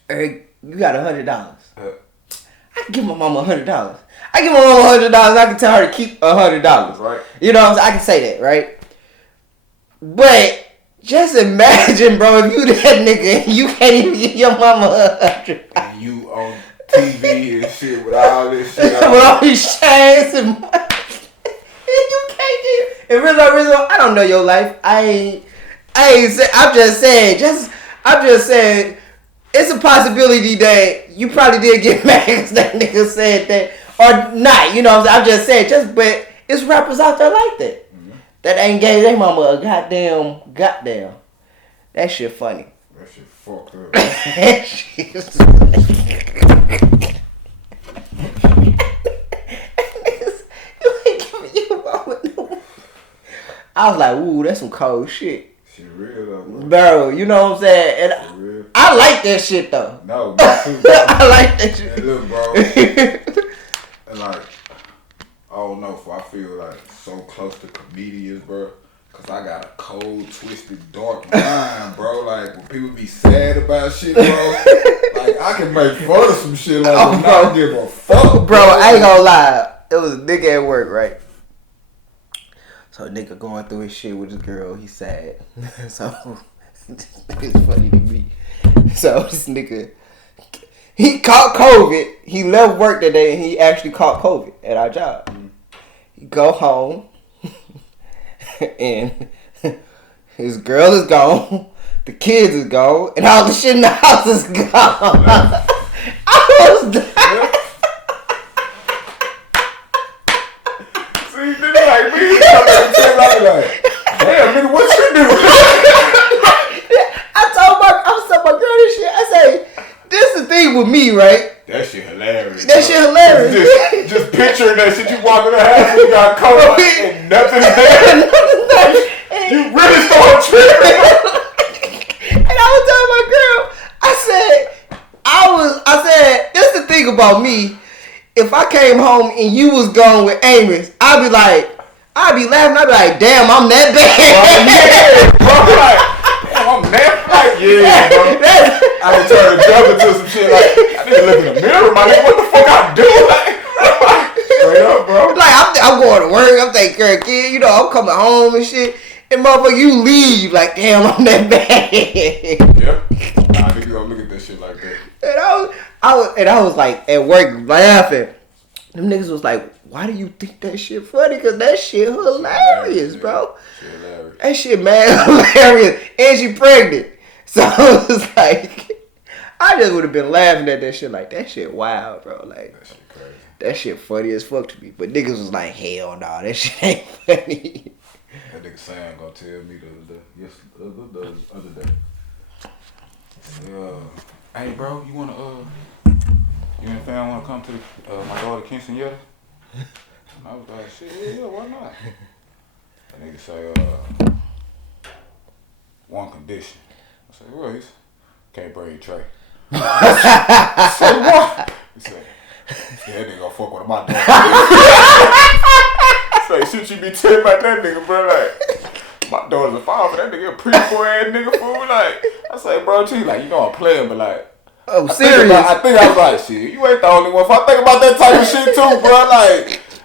"Hey, you got $100." I can give my mama $100. I give my mama $100. I can tell her to keep $100. Right. You know what I'm saying? I can say that, right? But just imagine, bro, if you that nigga and you can't even give your mama $100. And you on TV and shit with all this shit. With all these chains and money. And you can't give. And Rizzo, I don't know your life. I'm just saying. It's a possibility that you probably did get mad because that nigga said that. Or not, you know what I'm saying? I'm just saying, but it's rappers out there like that. Mm-hmm. That ain't gave their mama a goddamn. That shit funny. That shit fucked up. That shit's you ain't giving your mama no money. I was like, ooh, that's some cold shit. She real though, bro. You know what I'm saying? And I like that shit though. No, me too, bro. I like that shit. And look, bro. And like, I don't know if I feel like so close to comedians, bro. Cause I got a cold, twisted, dark mind, bro. Like when people be sad about shit, bro. Like I can make fun of some shit like I don't give a fuck, bro. I ain't gonna lie. It was a nigga at work, right? So a nigga going through his shit with his girl. He's sad. So it's funny to me. So this nigga, he caught COVID. He left work that day and he actually caught COVID at our job. He go home and his girl is gone, the kids is gone, and all the shit in the house is gone. I was dying. See, nigga like me, I be like, damn, nigga, what you do? I was telling my girl this shit. I say, this is the thing with me, right? That shit hilarious. That shit hilarious. Just picturing that shit. You walk in the house and you got covered and nothing's there. You really start tripping. And I was telling my girl, I said, this is the thing about me. If I came home and you was gone with Amos, I'd be laughing. I'd be like, damn, I'm that bad. Yeah, bro. Like, damn, I'm that bad. Yeah, bro. I done turned to jump into some shit like, I need to look in the mirror, my nigga. What the fuck I do? Like, straight up, bro. Like, I'm going to work. I'm taking care of kids. You know, I'm coming home and shit. And motherfucker, you leave. Like, damn, I'm that bad. Yeah. Nah, nigga don't look at that shit like that. And I was like at work laughing. Them niggas was like, why do you think that shit funny? Cause that shit hilarious, bro. Shit hilarious. That shit mad hilarious. And she pregnant. So it was like, I just would have been laughing at that shit like, that shit wild, bro. Like, that shit crazy. That shit funny as fuck to me. But niggas was like, hell no, that shit ain't funny. That nigga Sam gonna tell me the other day. Hey bro, you and the fam wanna come to my daughter quinceañera? And I was like, shit, yeah, why not? That nigga say, one condition. I said, well, he can't bring a tray. I said, what? He said, that nigga gonna fuck with my daughter. Say, shit you be telling about that nigga, bro, like, my daughter's a father, that nigga a preschool ass nigga fool, like, I say, bro, T, like, you know I'm playing, but like, oh, serious? I think I was like, shit, you ain't the only one. If I think about that type of shit too, bro,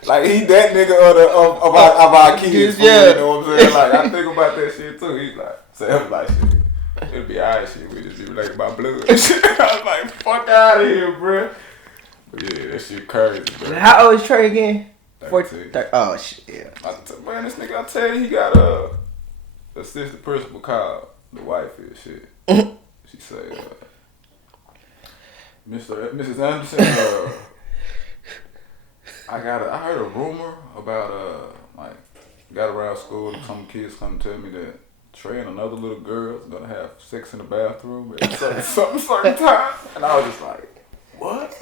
like he that nigga of our kids, yeah. You know what I'm saying? Like, I think about that shit too. He's like, Sam like, shit, it'll be alright shit, we just be related by blood. I was like, fuck out of here, bro. Yeah, that shit crazy, bro. How old is Trey again? 13. Oh shit, yeah. Man, this nigga, I tell you, he got assistant principal called the wife is shit. She say, Mrs. Anderson, I heard a rumor about like got around school and some kids come tell me that Trey and another little girl is gonna have sex in the bathroom at certain time, and I was just like, what?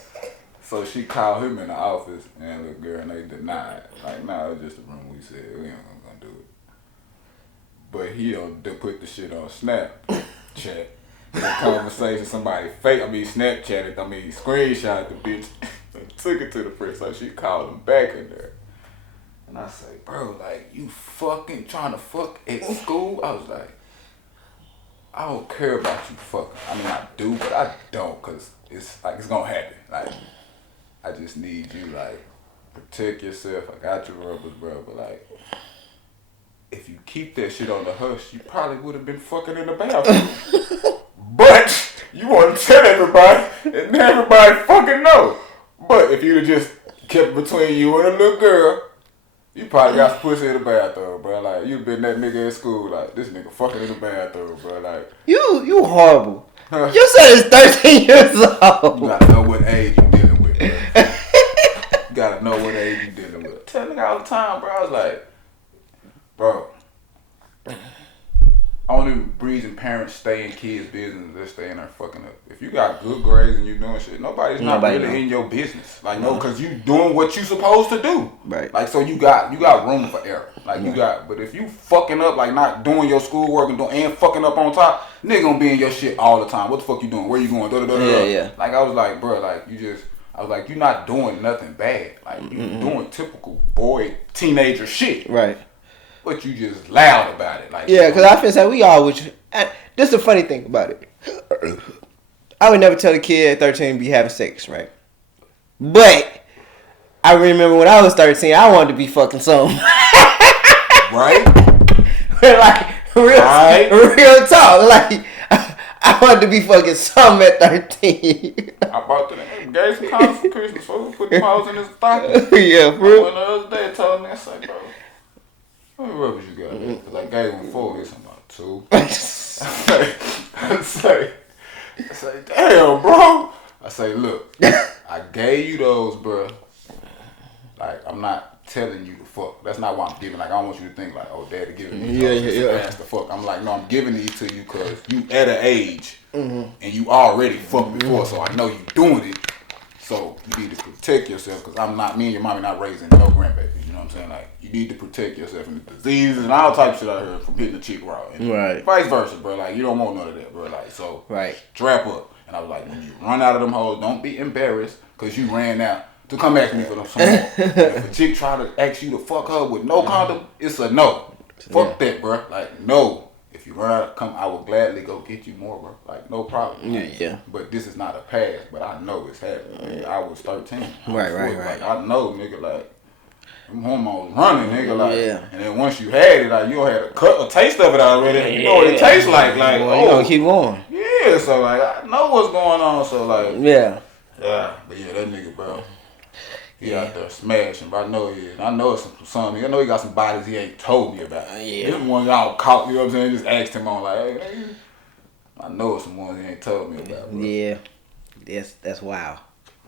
So she called him in the office and the girl and they denied. Like, nah, it was just a rumor. We said we ain't gonna do it. But they put the shit on Snapchat. The conversation, somebody Snapchatted, screenshotted the bitch and took it to the press. So she called him back in there. And I say, bro, like, you fucking trying to fuck at school? I was like, I don't care about you fucking. I mean, I do, but I don't, because it's like, it's gonna happen. Like, I just need you, like, protect yourself. I got your rubbers, bro, but like, if you keep that shit on the hush, you probably would have been fucking in the bathroom. But you want to tell everybody, and everybody fucking know. But if you'd have just kept between you and a little girl, you probably got some pussy in the bathroom, bro. Like, you been that nigga at school, like, this nigga fucking in the bathroom, bro. Like, you horrible. Your son is 13 years old. You gotta know what age you dealing with, bro. You gotta know what age you dealing with. I tell nigga all the time, bro. I was like, bro, only reason parents stay in kids' business is they stay in there fucking up. If you got good grades and you doing shit, nobody's really in your business. Like, no, because you doing what you supposed to do. Right. Like, so you got room for error. Like, you got, but if you fucking up, like not doing your schoolwork and fucking up on top, nigga gonna be in your shit all the time. What the fuck you doing? Where you going? Yeah. Like, I was like, bro, like, I was like, you're not doing nothing bad. Like, you doing typical boy, teenager shit. Right. But you just loud about it. Like, yeah, because I feel like we all would. This is the funny thing about it. I would never tell a kid at 13 to be having sex, right? But I remember when I was 13, I wanted to be fucking something. Right? Like, real talk. Like, I wanted to be fucking something at 13. I bought the gave some condoms for Christmas. So we put the paws in his stocking. Yeah, bro. I went the other day and told me, I said, bro, how many rubbers you got? Because I gave him 4. He's about 2. I say, damn, bro. I say, look, I gave you those, bro. Like, I'm not telling you to fuck. That's not why I'm giving. Like, I don't want you to think like, oh, daddy giving me ass to fuck. I'm like, no, I'm giving these to you because you at an age and you already fucked before, so I know you doing it. So you need to protect yourself because me and your mommy not raising no grandbabies. You know what I'm saying? Like, you need to protect yourself from the diseases and all types of shit out here from hitting the cheek raw. And right. Vice versa, bro. Like, you don't want none of that, bro. Like, so strap up. And I was like, when you run out of them hoes, don't be embarrassed because you ran out to come ask me for them some more. If a chick try to ask you to fuck her with no condom, it's a no. Fuck that, bro. Like, no. If you run out, I will gladly go get you more, bro. Like, no problem. Yeah. But this is not a pass, but I know it's happening. I was 13. Right. Like, I know, nigga, like, them hormones running, nigga, like, and then once you had it, like, you had a taste of it already, you know what it tastes like, boy, you gonna keep going. Yeah, so, like, I know what's going on, so, like, yeah, but yeah, that nigga, bro, he out there smashing, but I know he is. I know it's something. I know he got some bodies he ain't told me about. Yeah. This one y'all caught, you know what I'm saying? Just asked him on, like, hey, nigga. I know it's some ones he ain't told me about, bro. Yeah, that's wild.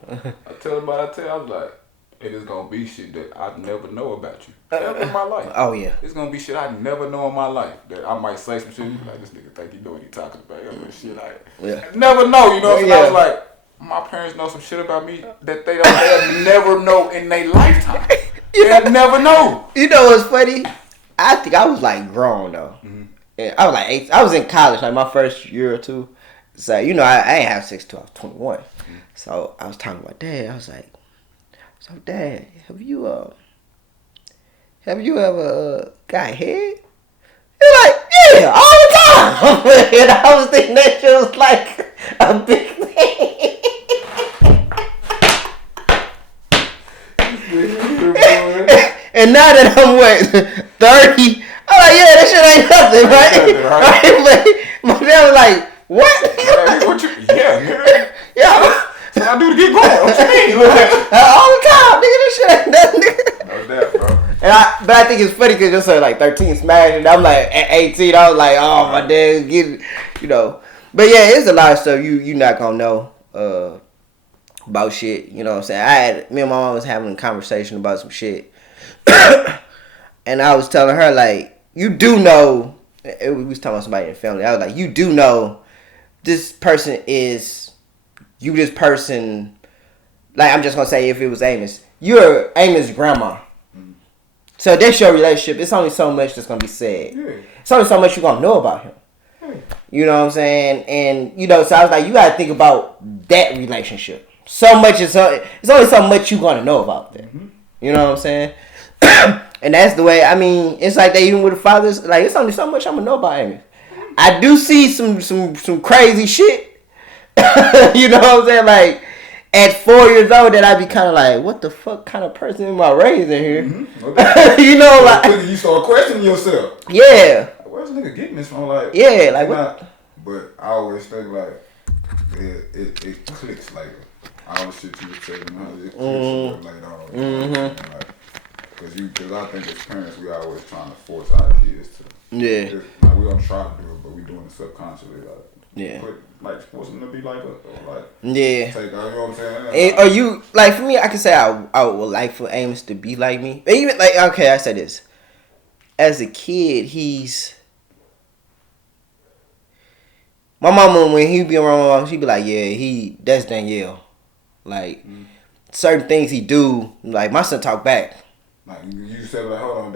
I tell him, I was like, it is gonna be shit that I never know about you ever in my life. Oh yeah, it's gonna be shit I never know in my life that I might say some shit. Like, this nigga think he know what he talking about. Shit, like, never know. You know what I'm saying? I was like, my parents know some shit about me that they'll never know in their lifetime. They'll never know. You know what's funny? I think I was like grown though. And I was like 8. I was in college, like my first year or two. So you know, I ain't have sex till I was 21. So I was talking to my dad. I was like, "So Dad, have you ever got head?" He's like, "Yeah, all the time." And I was thinking that shit was like a big thing. And now that I'm 30, I'm like, yeah, that shit ain't nothing, right? But my dad was like, what? What you? Yeah. Yeah. So I I do to get going? What you mean? Look at all the time, nigga. This shit ain't nothing, nigga. No doubt, bro. But I think it's funny because you're saying like 13 smash, and I'm like at 18. I was like, oh my dad, get, you know. But yeah, it's a lot of stuff you not gonna know about shit. You know what I'm saying? Me and my mom was having a conversation about some shit, and I was telling her like, you do know. We was talking about somebody in the family. I was like, you do know, this person is you. This person, like, I'm just gonna say, if it was Amos, you're Amos' grandma. So that's your relationship. It's only so much that's gonna be said. Yeah. It's only so much you're gonna know about him. Yeah. You know what I'm saying? And you know, so I was like, you gotta think about that relationship. So much it's only so much you're gonna know about that. Mm-hmm. You know what I'm saying? And that's the way. I mean, it's like that even with the fathers. Like, it's only so much I'm gonna know about Amos. I do see some crazy shit. You know what I'm saying? Like, at 4 years old, that I be kind of like, what the fuck kind of person am I raising here? Mm-hmm. Okay. You know, like, you start questioning yourself. Yeah. Where's this nigga getting this from? Like, yeah, like what? But I always think like it clicks later. All the shit you were saying, it clicks later on. Mm-hmm. Because I think as parents, we always trying to force our kids to. Yeah. Like, we don't try to do it, but we doing it subconsciously. Like, yeah. But, like, force them to be like us. Or like, yeah. Take, you know what I'm saying? And, are you, like, for me, I can say I would like for Amos to be like me. Even, like, okay, I said this. As a kid, my mama, when he be around my mom, she be like, yeah, that's Danielle. Like, certain things he do, like, my son talk back. Like, you said, like, hold on,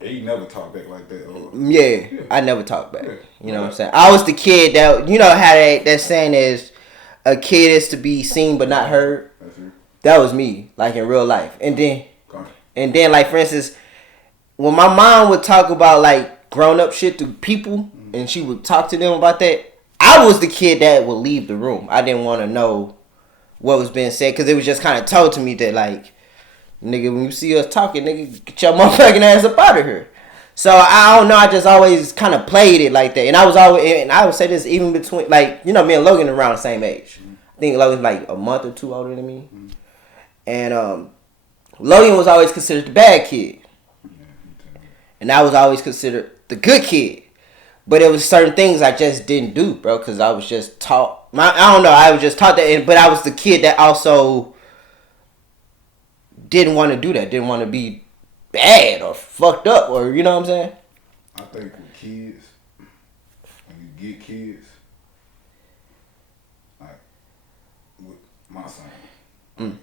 he never talked back like that. Or, yeah, I never talked back. Yeah. You know what I'm saying? I was the kid that, you know how that saying is, a kid is to be seen but not heard. That's you. That was me, like, in real life. And then, like, for instance, when my mom would talk about, like, grown up shit to people, and she would talk to them about that, I was the kid that would leave the room. I didn't want to know what was being said, because it was just kind of told to me that, like, nigga, when you see us talking, nigga, get your motherfucking ass up out of here. So I don't know. I just always kind of played it like that, and I would say this even between, like, you know, me and Logan around the same age. I think Logan's like a month or two older than me, and Logan was always considered the bad kid, and I was always considered the good kid. But it was certain things I just didn't do, bro, because I was just taught. I don't know. I was just taught that, but I was the kid that also didn't want to do that. Didn't want to be bad or fucked up, or, you know what I'm saying? I think with kids, when you get kids, like with my son,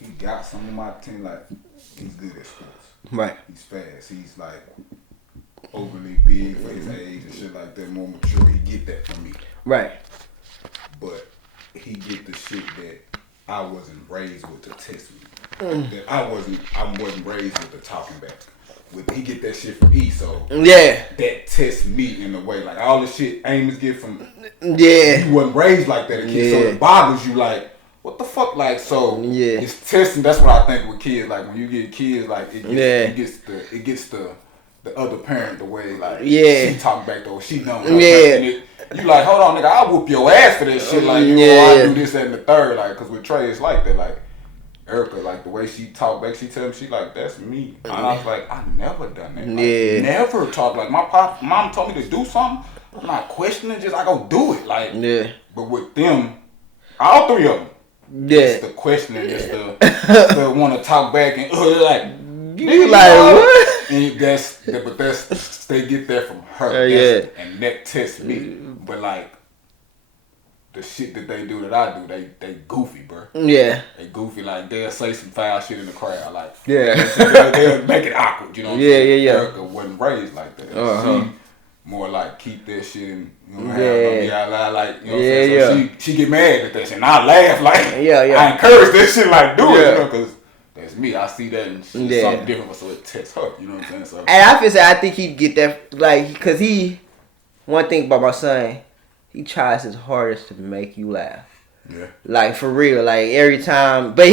he got some of my team. Like, he's good at sports. Right. He's fast. He's like overly big for his age and shit like that. More mature. He get that from me. Right. But he get the shit that I wasn't raised with to test me. That I wasn't raised with the talking back. He get that shit from E, so yeah, that tests me in a way. Like, all the shit Amos get from, yeah, you wasn't raised like that, kid, so it bothers you. Like, what the fuck? Like, so yeah, it's testing. That's what I think with kids. Like, when you get kids, like, it gets the other parent the way, like, she talk back though, she don't. You like, hold on, nigga, I'll whoop your ass for that shit. Like, you know, I do this and the third. Like, cause with Trey, it's like that. Like, Erica, like, the way she talk back, she tell me, she like, that's me. And I was like, I never done that. Like, never talk. Like, my mom told me to do something, I'm not questioning, just I go do it. Like, but with them, all three of them, it's the questioning, it's the want to talk back and like, you like what? And that's they get that from her. And that tests me. But like, the shit that they do that I do, they goofy, bro. Yeah. They goofy. Like, they'll say some foul shit in the crowd. Like, they'll make it awkward. You know what I'm saying? Yeah. Erica wasn't raised like that. She more like keep that shit in. You know, don't be out loud, like, you know what I'm saying? So she get mad at that shit, and I laugh like, I encourage that shit, like, do it, you know, because that's me. I see that and it's something different, so it tests her. You know what I'm saying? So, and I feel say I think he'd get that, like, because one thing about my son, he tries his hardest to make you laugh. Yeah. Like, for real. Like, every time. But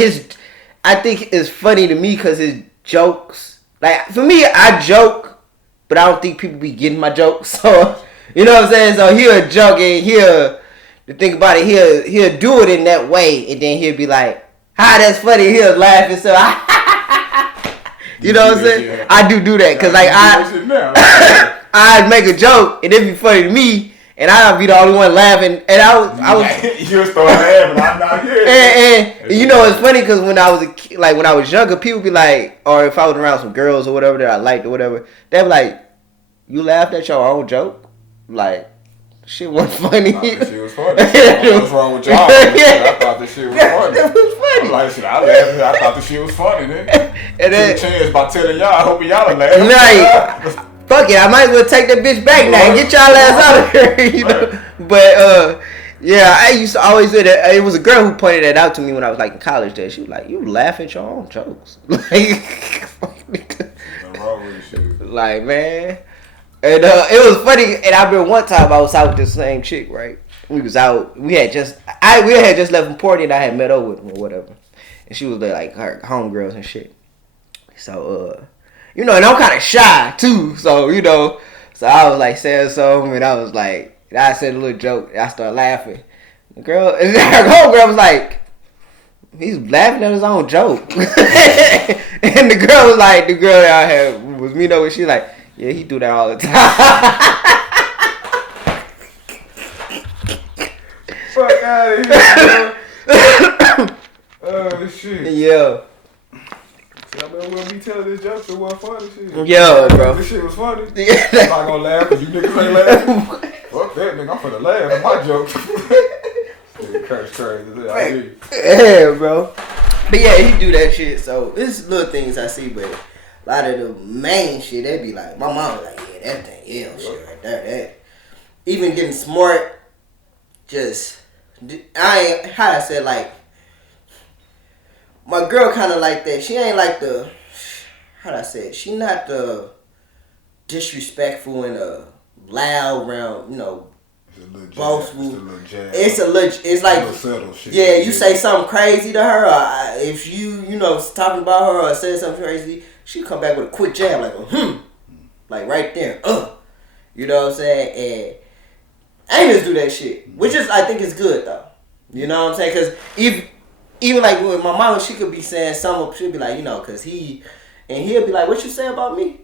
I think it's funny to me because his jokes, like, for me, I joke, but I don't think people be getting my jokes. So, you know what I'm saying? So he'll joke and he'll the thing about it, he'll do it in that way, and then he'll be like, "Ha, that's funny." He'll laugh and so, you know what I'm saying? I do that because like I'd make a joke and it'd be funny to me, and I'd be the only one laughing, and I was you start laughing. I'm not here. And you know it's funny because when I was when I was younger, people be like, or if I was around some girls or whatever that I liked or whatever, they'd be like, "You laughed at your own joke?" Like, shit wasn't funny. I thought this shit was funny. What's wrong with y'all? I thought this shit was funny. That was funny. I'm like, shit, I laughed. I thought this shit was funny, then. And then chance by telling y'all, I hope y'all are laughing. Right. Fuck it, I might as well take that bitch back now and get y'all ass out of here, you know. But yeah, I used to always do that. It was a girl who pointed that out to me when I was like in college. That she was like, "You laugh at your own jokes." Like, man. And it was funny. And I remember one time I was out with this same chick, right? We was out. We had just left from Portland. And I had met up with her or whatever, and she was there like her homegirls and shit. So you know, and I'm kind of shy too. So you know, so I was like saying something, and I was like, and I said a little joke. And I started laughing. The girl, and her homegirl was like, "He's laughing at his own joke." And the girl was like, the girl that I had was me know, and she like, "Yeah, he do that all the time." Fuck out of here, bro. Oh shit. Yeah. I mean, be telling this joke, it wasn't funny shit. Yo, bro. This shit was funny. I'm not gonna laugh because you niggas ain't laughing. Fuck that nigga, I'm finna laugh at my jokes. Crazy. Yeah, bro. But yeah, he do that shit. So it's little things I see, but a lot of the main shit, they be like, my mom was like, "Yeah, that thing, yeah, shit right there, that." Even getting smart, just how I said, like, my girl kind of like that. She ain't like the, how'd I say it? She not the disrespectful and loud round, you know, boastful. It's like, shit. Yeah, you say something crazy to her, or if you know, talking about her or say something crazy, she come back with a quick jab, like, like right there, you know what I'm saying? And angels do that shit, which is, I think is good though. You know what I'm saying? Because even like with my mom, she could be saying something, she'll be like, you know, because he'll be like, "What you say about me?"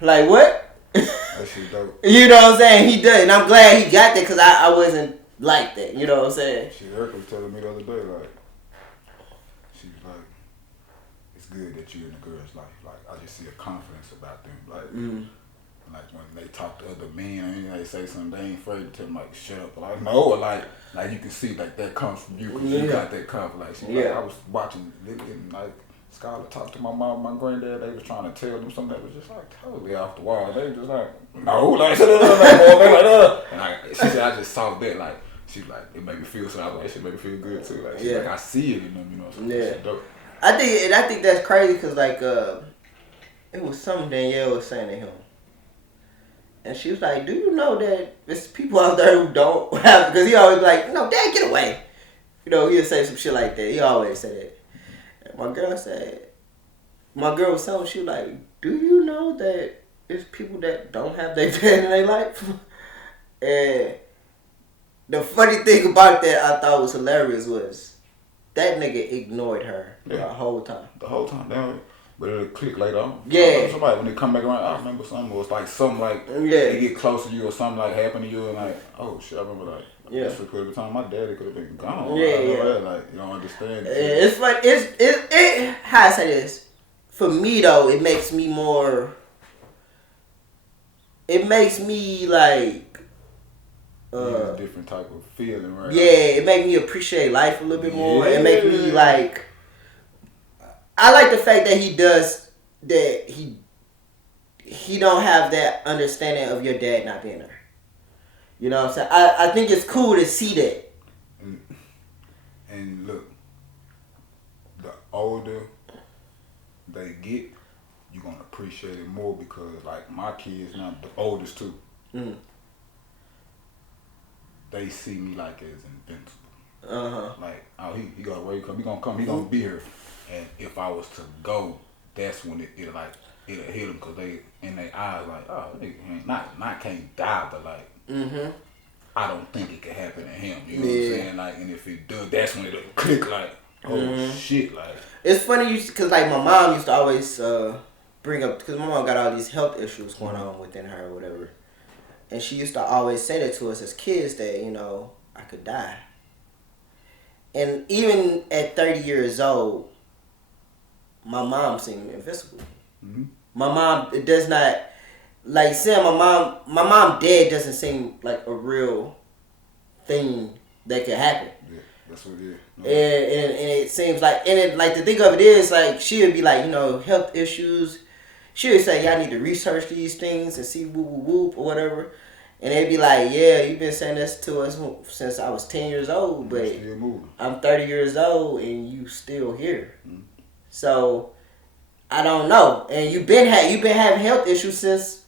Like, what? That shit dope. You know what I'm saying? He does, and I'm glad he got that because I wasn't like that. You know what I'm saying? Erica was telling me the other day, like, she was like, "It's good that you're in a girl's life. Like, I just see a confidence about them. Like, like when they talk to other men, and they say something, they ain't afraid to tell them, like, shut up. Like, no, or like you can see like that comes from you because you got that confidence. Like, I was watching, and like Skylar talked to my mom, my granddad. They was trying to tell them something that was just like totally off the wall. They just like, no, like, and she said, I just saw that, like, she's like, it made me feel so. I was like, shit made me feel good too. Like, she's like, I see it in them, you know. So yeah, dope. I think that's crazy because like it was something Danielle was saying to him. And she was like, "Do you know that there's people out there who don't have?" Because he always be like, "No, Dad, get away." You know, he'll say some shit like that. He always say that. And my girl was telling me, she was like, "Do you know that there's people that don't have their dad in their life?" And the funny thing about that I thought was hilarious was that nigga ignored her the whole time. The whole time, damn. But it'll click later on. Yeah. Somebody, when they come back around, I remember something was like something like they get close to you or something like happened to you and like, oh shit, I remember like, this could have been time my daddy could have been gone. Like, you don't understand. It's like, it, how I say this? For me though, it makes me like, a different type of feeling, right? Yeah, it makes me appreciate life a little bit more. It makes me like, I like the fact that he does that. He don't have that understanding of your dad not being there. You know what I'm saying? I think it's cool to see that. And look, the older they get, you're gonna appreciate it more because like my kids now, the oldest too, they see me like as invincible. Like, oh, he got where he come, he gonna be here. And if I was to go, that's when it'll hit them because they in their eyes like, oh, they not can't die, but like, I don't think it could happen to him. You know what I'm saying? Like, and if it does, that's when it'll click. Like, oh shit! Like, it's funny because like my mom used to always bring up, because my mom got all these health issues going on within her or whatever, and she used to always say that to us as kids that I could die. And even at 30 years old, my mom seemed invincible. Mm-hmm. My mom, it does not, like saying my mom dead doesn't seem like a real thing that could happen. Yeah, that's what it is. No. And it seems like, and it, like the thing of it is, like, she would be like, health issues. She would say, y'all need to research these things and see whoop whoop whoop or whatever. And they'd be like, yeah, you've been saying this to us since I was 10 years old, but I'm 30 years old and you still here. Mm-hmm. So, I don't know. And you've been having health issues since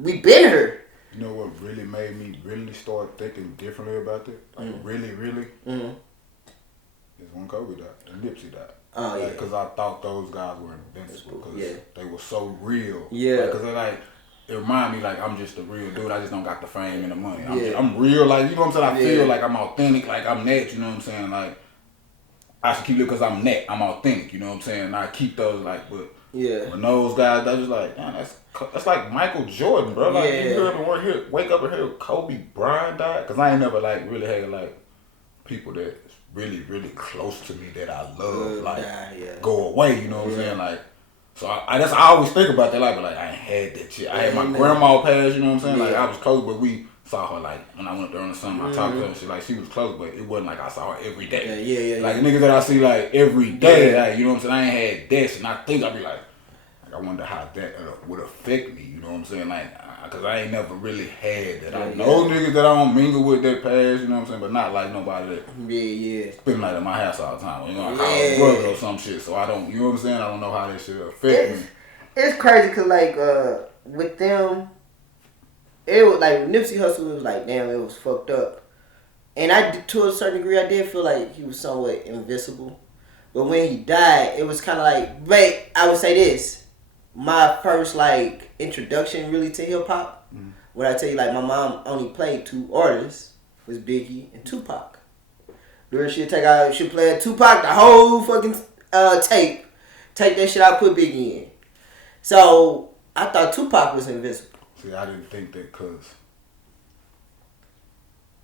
we've been here. You know what really made me really start thinking differently about that? Like, really? Mm-hmm. Is when Kobe died and Nipsey died. Oh, yeah. Because I thought those guys were invincible because they were so real. Yeah. Because it reminded me like I'm just a real dude. I just don't got the fame and the money. I'm real, like, you know what I'm saying? I feel like I'm authentic, like I'm that, you know what I'm saying? Like, I should keep it because I'm that. I'm authentic, you know what I'm saying? And I keep those, like, but when those guys, they just like, man, that's like Michael Jordan, bro. Like, you ever wake up and hear Kobe Bryant died? Because I ain't never, like, really had, like, people that's really, really close to me that I love, go away, you know what I'm saying? Like, so I always think about that, like, I ain't had that shit. I had my grandma pass, you know what I'm saying? Like, I was close, but we saw her, like, when I went up there in the summer, I talked to her and shit, like, she was close, but it wasn't like I saw her every day. Like, niggas that I see, like, every day, like, you know what I'm saying? I ain't had that shit, and I think I'd be like, I wonder how that would affect me, you know what I'm saying? Like, because I ain't never really had that. I know niggas that I don't mingle with that pass, you know what I'm saying? But not like nobody that spend like at my house all the time. You know, I call a brother or some shit, so I don't, you know what I'm saying? I don't know how that shit affect me. It's crazy because, like, with them, it was like, Nipsey Hussle was like, damn, it was fucked up. And to a certain degree, I did feel like he was somewhat invincible. But when he died, it was kind of like, wait, I would say this. My first, like, introduction really to hip-hop, when I tell you, like, my mom only played two artists, was Biggie and Tupac. During she'd play Tupac, the whole fucking tape, take that shit out, put Biggie in. So, I thought Tupac was invincible. See, I didn't think that because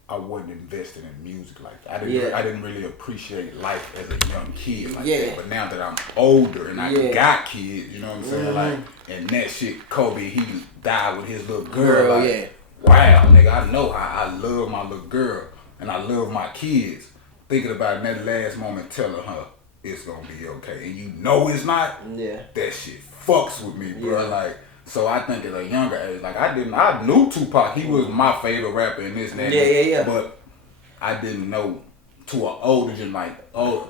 I wasn't invested in music like that. I didn't really appreciate life as a young kid like that. But now that I'm older and I got kids, you know what I'm saying? Like, and that shit, Kobe, he died with his little girl. Like, wow, nigga, I know how I love my little girl and I love my kids. Thinking about in that last moment, telling her it's gonna be okay, and you know it's not. That shit fucks with me, bro. Like. So I think at a younger age, like I knew Tupac. He was my favorite rapper in this and that. But I didn't know to an older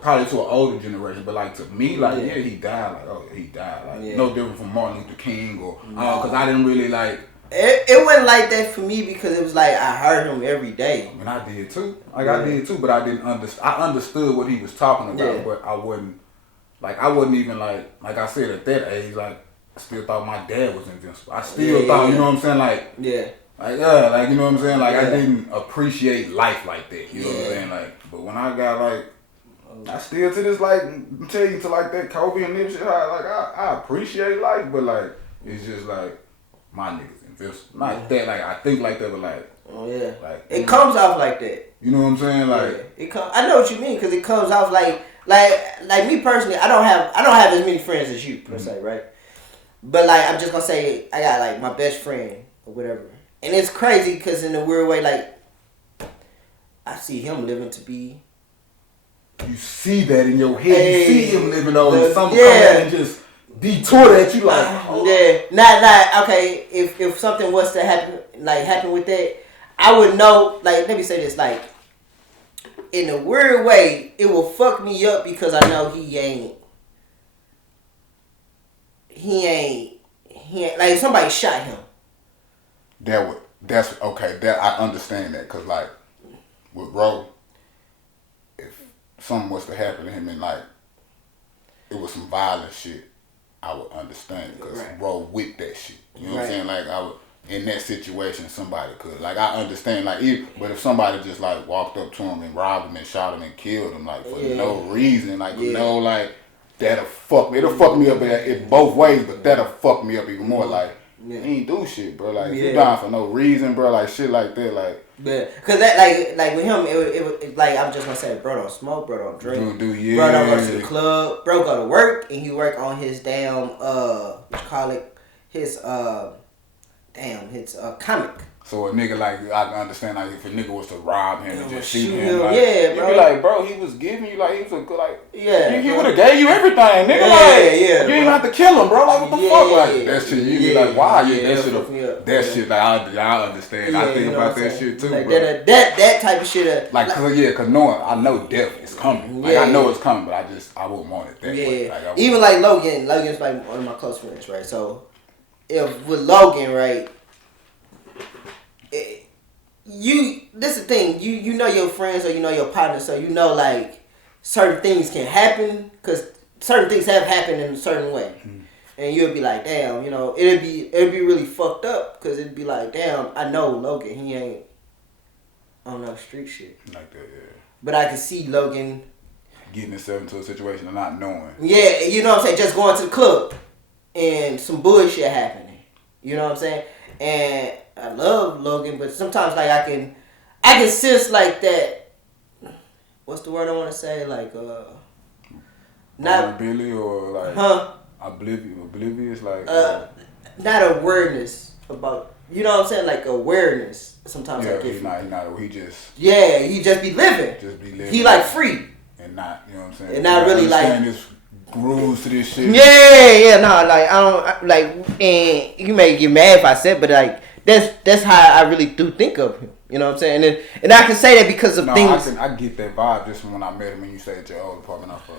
probably to an older generation. But like to me, like he died. Like he died. Like no different from Martin Luther King or because I didn't really like. It wasn't like that for me because it was like I heard him every day. I mean, I did too. Like I did too, but I didn't understand. I understood what he was talking about, but I wasn't even like I said at that age, like. I still thought my dad was invincible. I still thought, you know what I'm saying, like you know what I'm saying, like I didn't appreciate life like that, you know what I'm saying, like. But when I got like, I still to this like tell you to like that Kobe and Nipsey, like I appreciate life, but like it's just like my niggas invincible. Not that like I think like that, but like like it comes off like that. You know what I'm saying, like I know what you mean because it comes off like me personally, I don't have as many friends as you per se, right? But, like, I'm just going to say, I got, like, my best friend or whatever. And it's crazy because in a weird way, like, I see him living to be... You see that in your head. You see him living on something come and just detour that. You like, Not like, okay, if something was to happen with that, I would know, like, let me say this, like, in a weird way, it will fuck me up because I know he ain't like somebody shot him. That's okay. That I understand that because like with Ro, if something was to happen to him and like it was some violent shit, I would understand because Ro with that shit. You know what I'm saying? Like in that situation somebody could. Like, I understand, like, but if somebody just, like, walked up to him and robbed him and shot him and killed him, like, for no reason, like, like, that'll fuck me. It'll fuck me up in both ways, but that'll fuck me up even more. Like, he ain't do shit, bro. Like, if you dying for no reason, bro, like, shit like that, like. Yeah, cause that like with him, it like I was just gonna say, bro don't smoke, bro don't drink, bro don't go to the club, bro go to work and he work on his damn what you call it, his comic. So a nigga like I can understand like if a nigga was to rob him and just shoot him, him like, yeah, bro. You be like, bro, he was giving you like he was a good like he bro. would have gave you everything, nigga. You didn't even have to kill him, bro. Like what the fuck, like that shit. You be like, why? That shit. Like I understand. I think about that shit too, like bro. That type of shit. Cause I know death is coming. Like I know it's coming, but I wouldn't want it that way. Like, even like Logan's like one of my close friends, right? So if with Logan, right. This is the thing. You know your friends or you know your partner, so you know like certain things can happen because certain things have happened in a certain way, and you'll be like, damn, you know, it'd be really fucked up because it'd be like, damn, I know Logan, he ain't on no street shit like that, but I can see Logan getting himself into a situation and not knowing. Yeah, you know what I'm saying, just going to the club and some bullshit happening. You know what I'm saying, and I love Logan, but sometimes like I can sense like that. What's the word I want to say? Like not Billy or like oblivious like not awareness about, you know what I'm saying, like awareness. Sometimes I get he just be living. He like free and not, you know what I'm saying, and not really like this grooves to this shit. No, like I don't like, and you may get mad if I said, but like. That's how I really do think of him. You know what I'm saying? And I can say that because of things. I get that vibe just from when I met him and you stayed at your old apartment off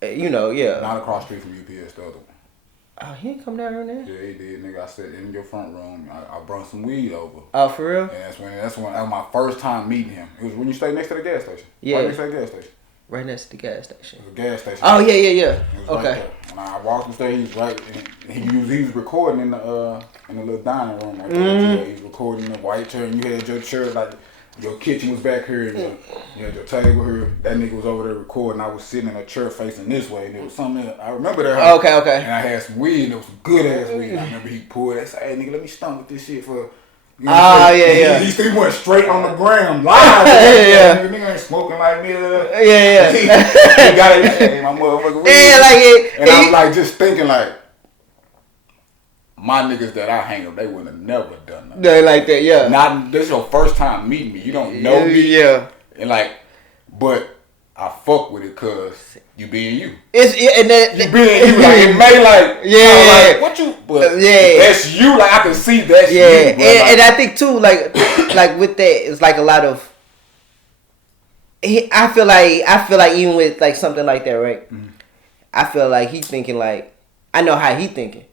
you know, yeah. Not across the street from UPS, the other one. Oh, he ain't come down here now? Yeah, he did, nigga. I sat in your front room. I brought some weed over. Oh, for real? And that was my first time meeting him. It was when you stayed next to the gas station. Yeah. Right next to the gas station. Right next to the gas station. It was a gas station. Oh, yeah. It was okay. Right there. When I walked upstairs, he was right. He was recording in the little dining room right there. He was recording in the white chair, and you had your chair like your kitchen was back here, and you had your table here. That nigga was over there recording. I was sitting in a chair facing this way, and there was something else. I remember that. Okay. And I had some weed, and it was some good ass weed. I remember he pulled that. Said, "Hey, nigga, let me stump with this shit for." You know He went straight on the ground live. Nigga ain't smoking like me. He got it. Hey, my motherfucker. And I was like just thinking like, my niggas that I hang with, they would have never done nothing. They like that, yeah. Not this is your first time meeting me. You don't know me. Yeah. And like, but I fuck with it cause you being you. You being you. Like it may like what you but that's you. Like I can see that's you. And I think too like with that it's like a lot of. I feel like even with like something like that, right? Mm-hmm. I feel like he thinking like I know how he thinking.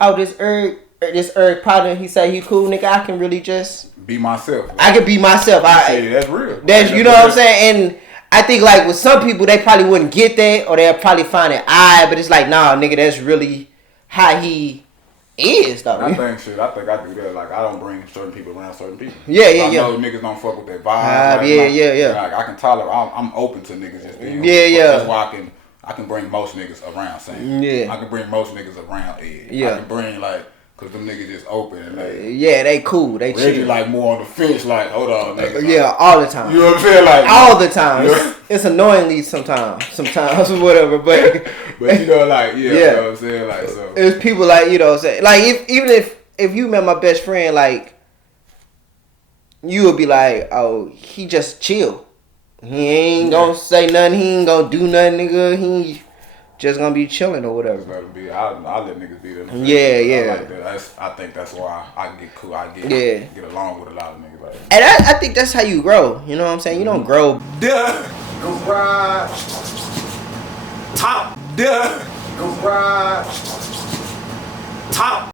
Oh, this Eric partner, he say he cool, nigga. I can really just be myself. Like, I can be myself. That's real. That's you know what I'm saying. And I think like with some people they probably wouldn't get that or they'll probably find it odd, but it's like nah, nigga, that's really how he is though. I think I do that. Like I don't bring certain people around certain people. I know niggas don't fuck with that vibe. Like I can tolerate. I'm open to niggas just being. That's why I can bring most niggas around Sam. I can bring most niggas around Ed. I can bring like. Cause them niggas just open and they cool, they chill. Like more on the fence, like hold on, nigga. All the time. You know what I'm saying, like all the time. It's annoyingly sometimes whatever, but you know, like you know what I'm saying, like so. It's people like you know what I'm saying, like even if you met my best friend, like you would be like, oh, he just chill. He ain't gonna say nothing. He ain't gonna do nothing, nigga. He just gonna be chilling or whatever. I'll let niggas be them. Yeah. I like that. I think that's why I get cool. I get along with a lot of niggas like that. And I think that's how you grow. You know what I'm saying? You don't grow. Garage. Top. Garage. Top.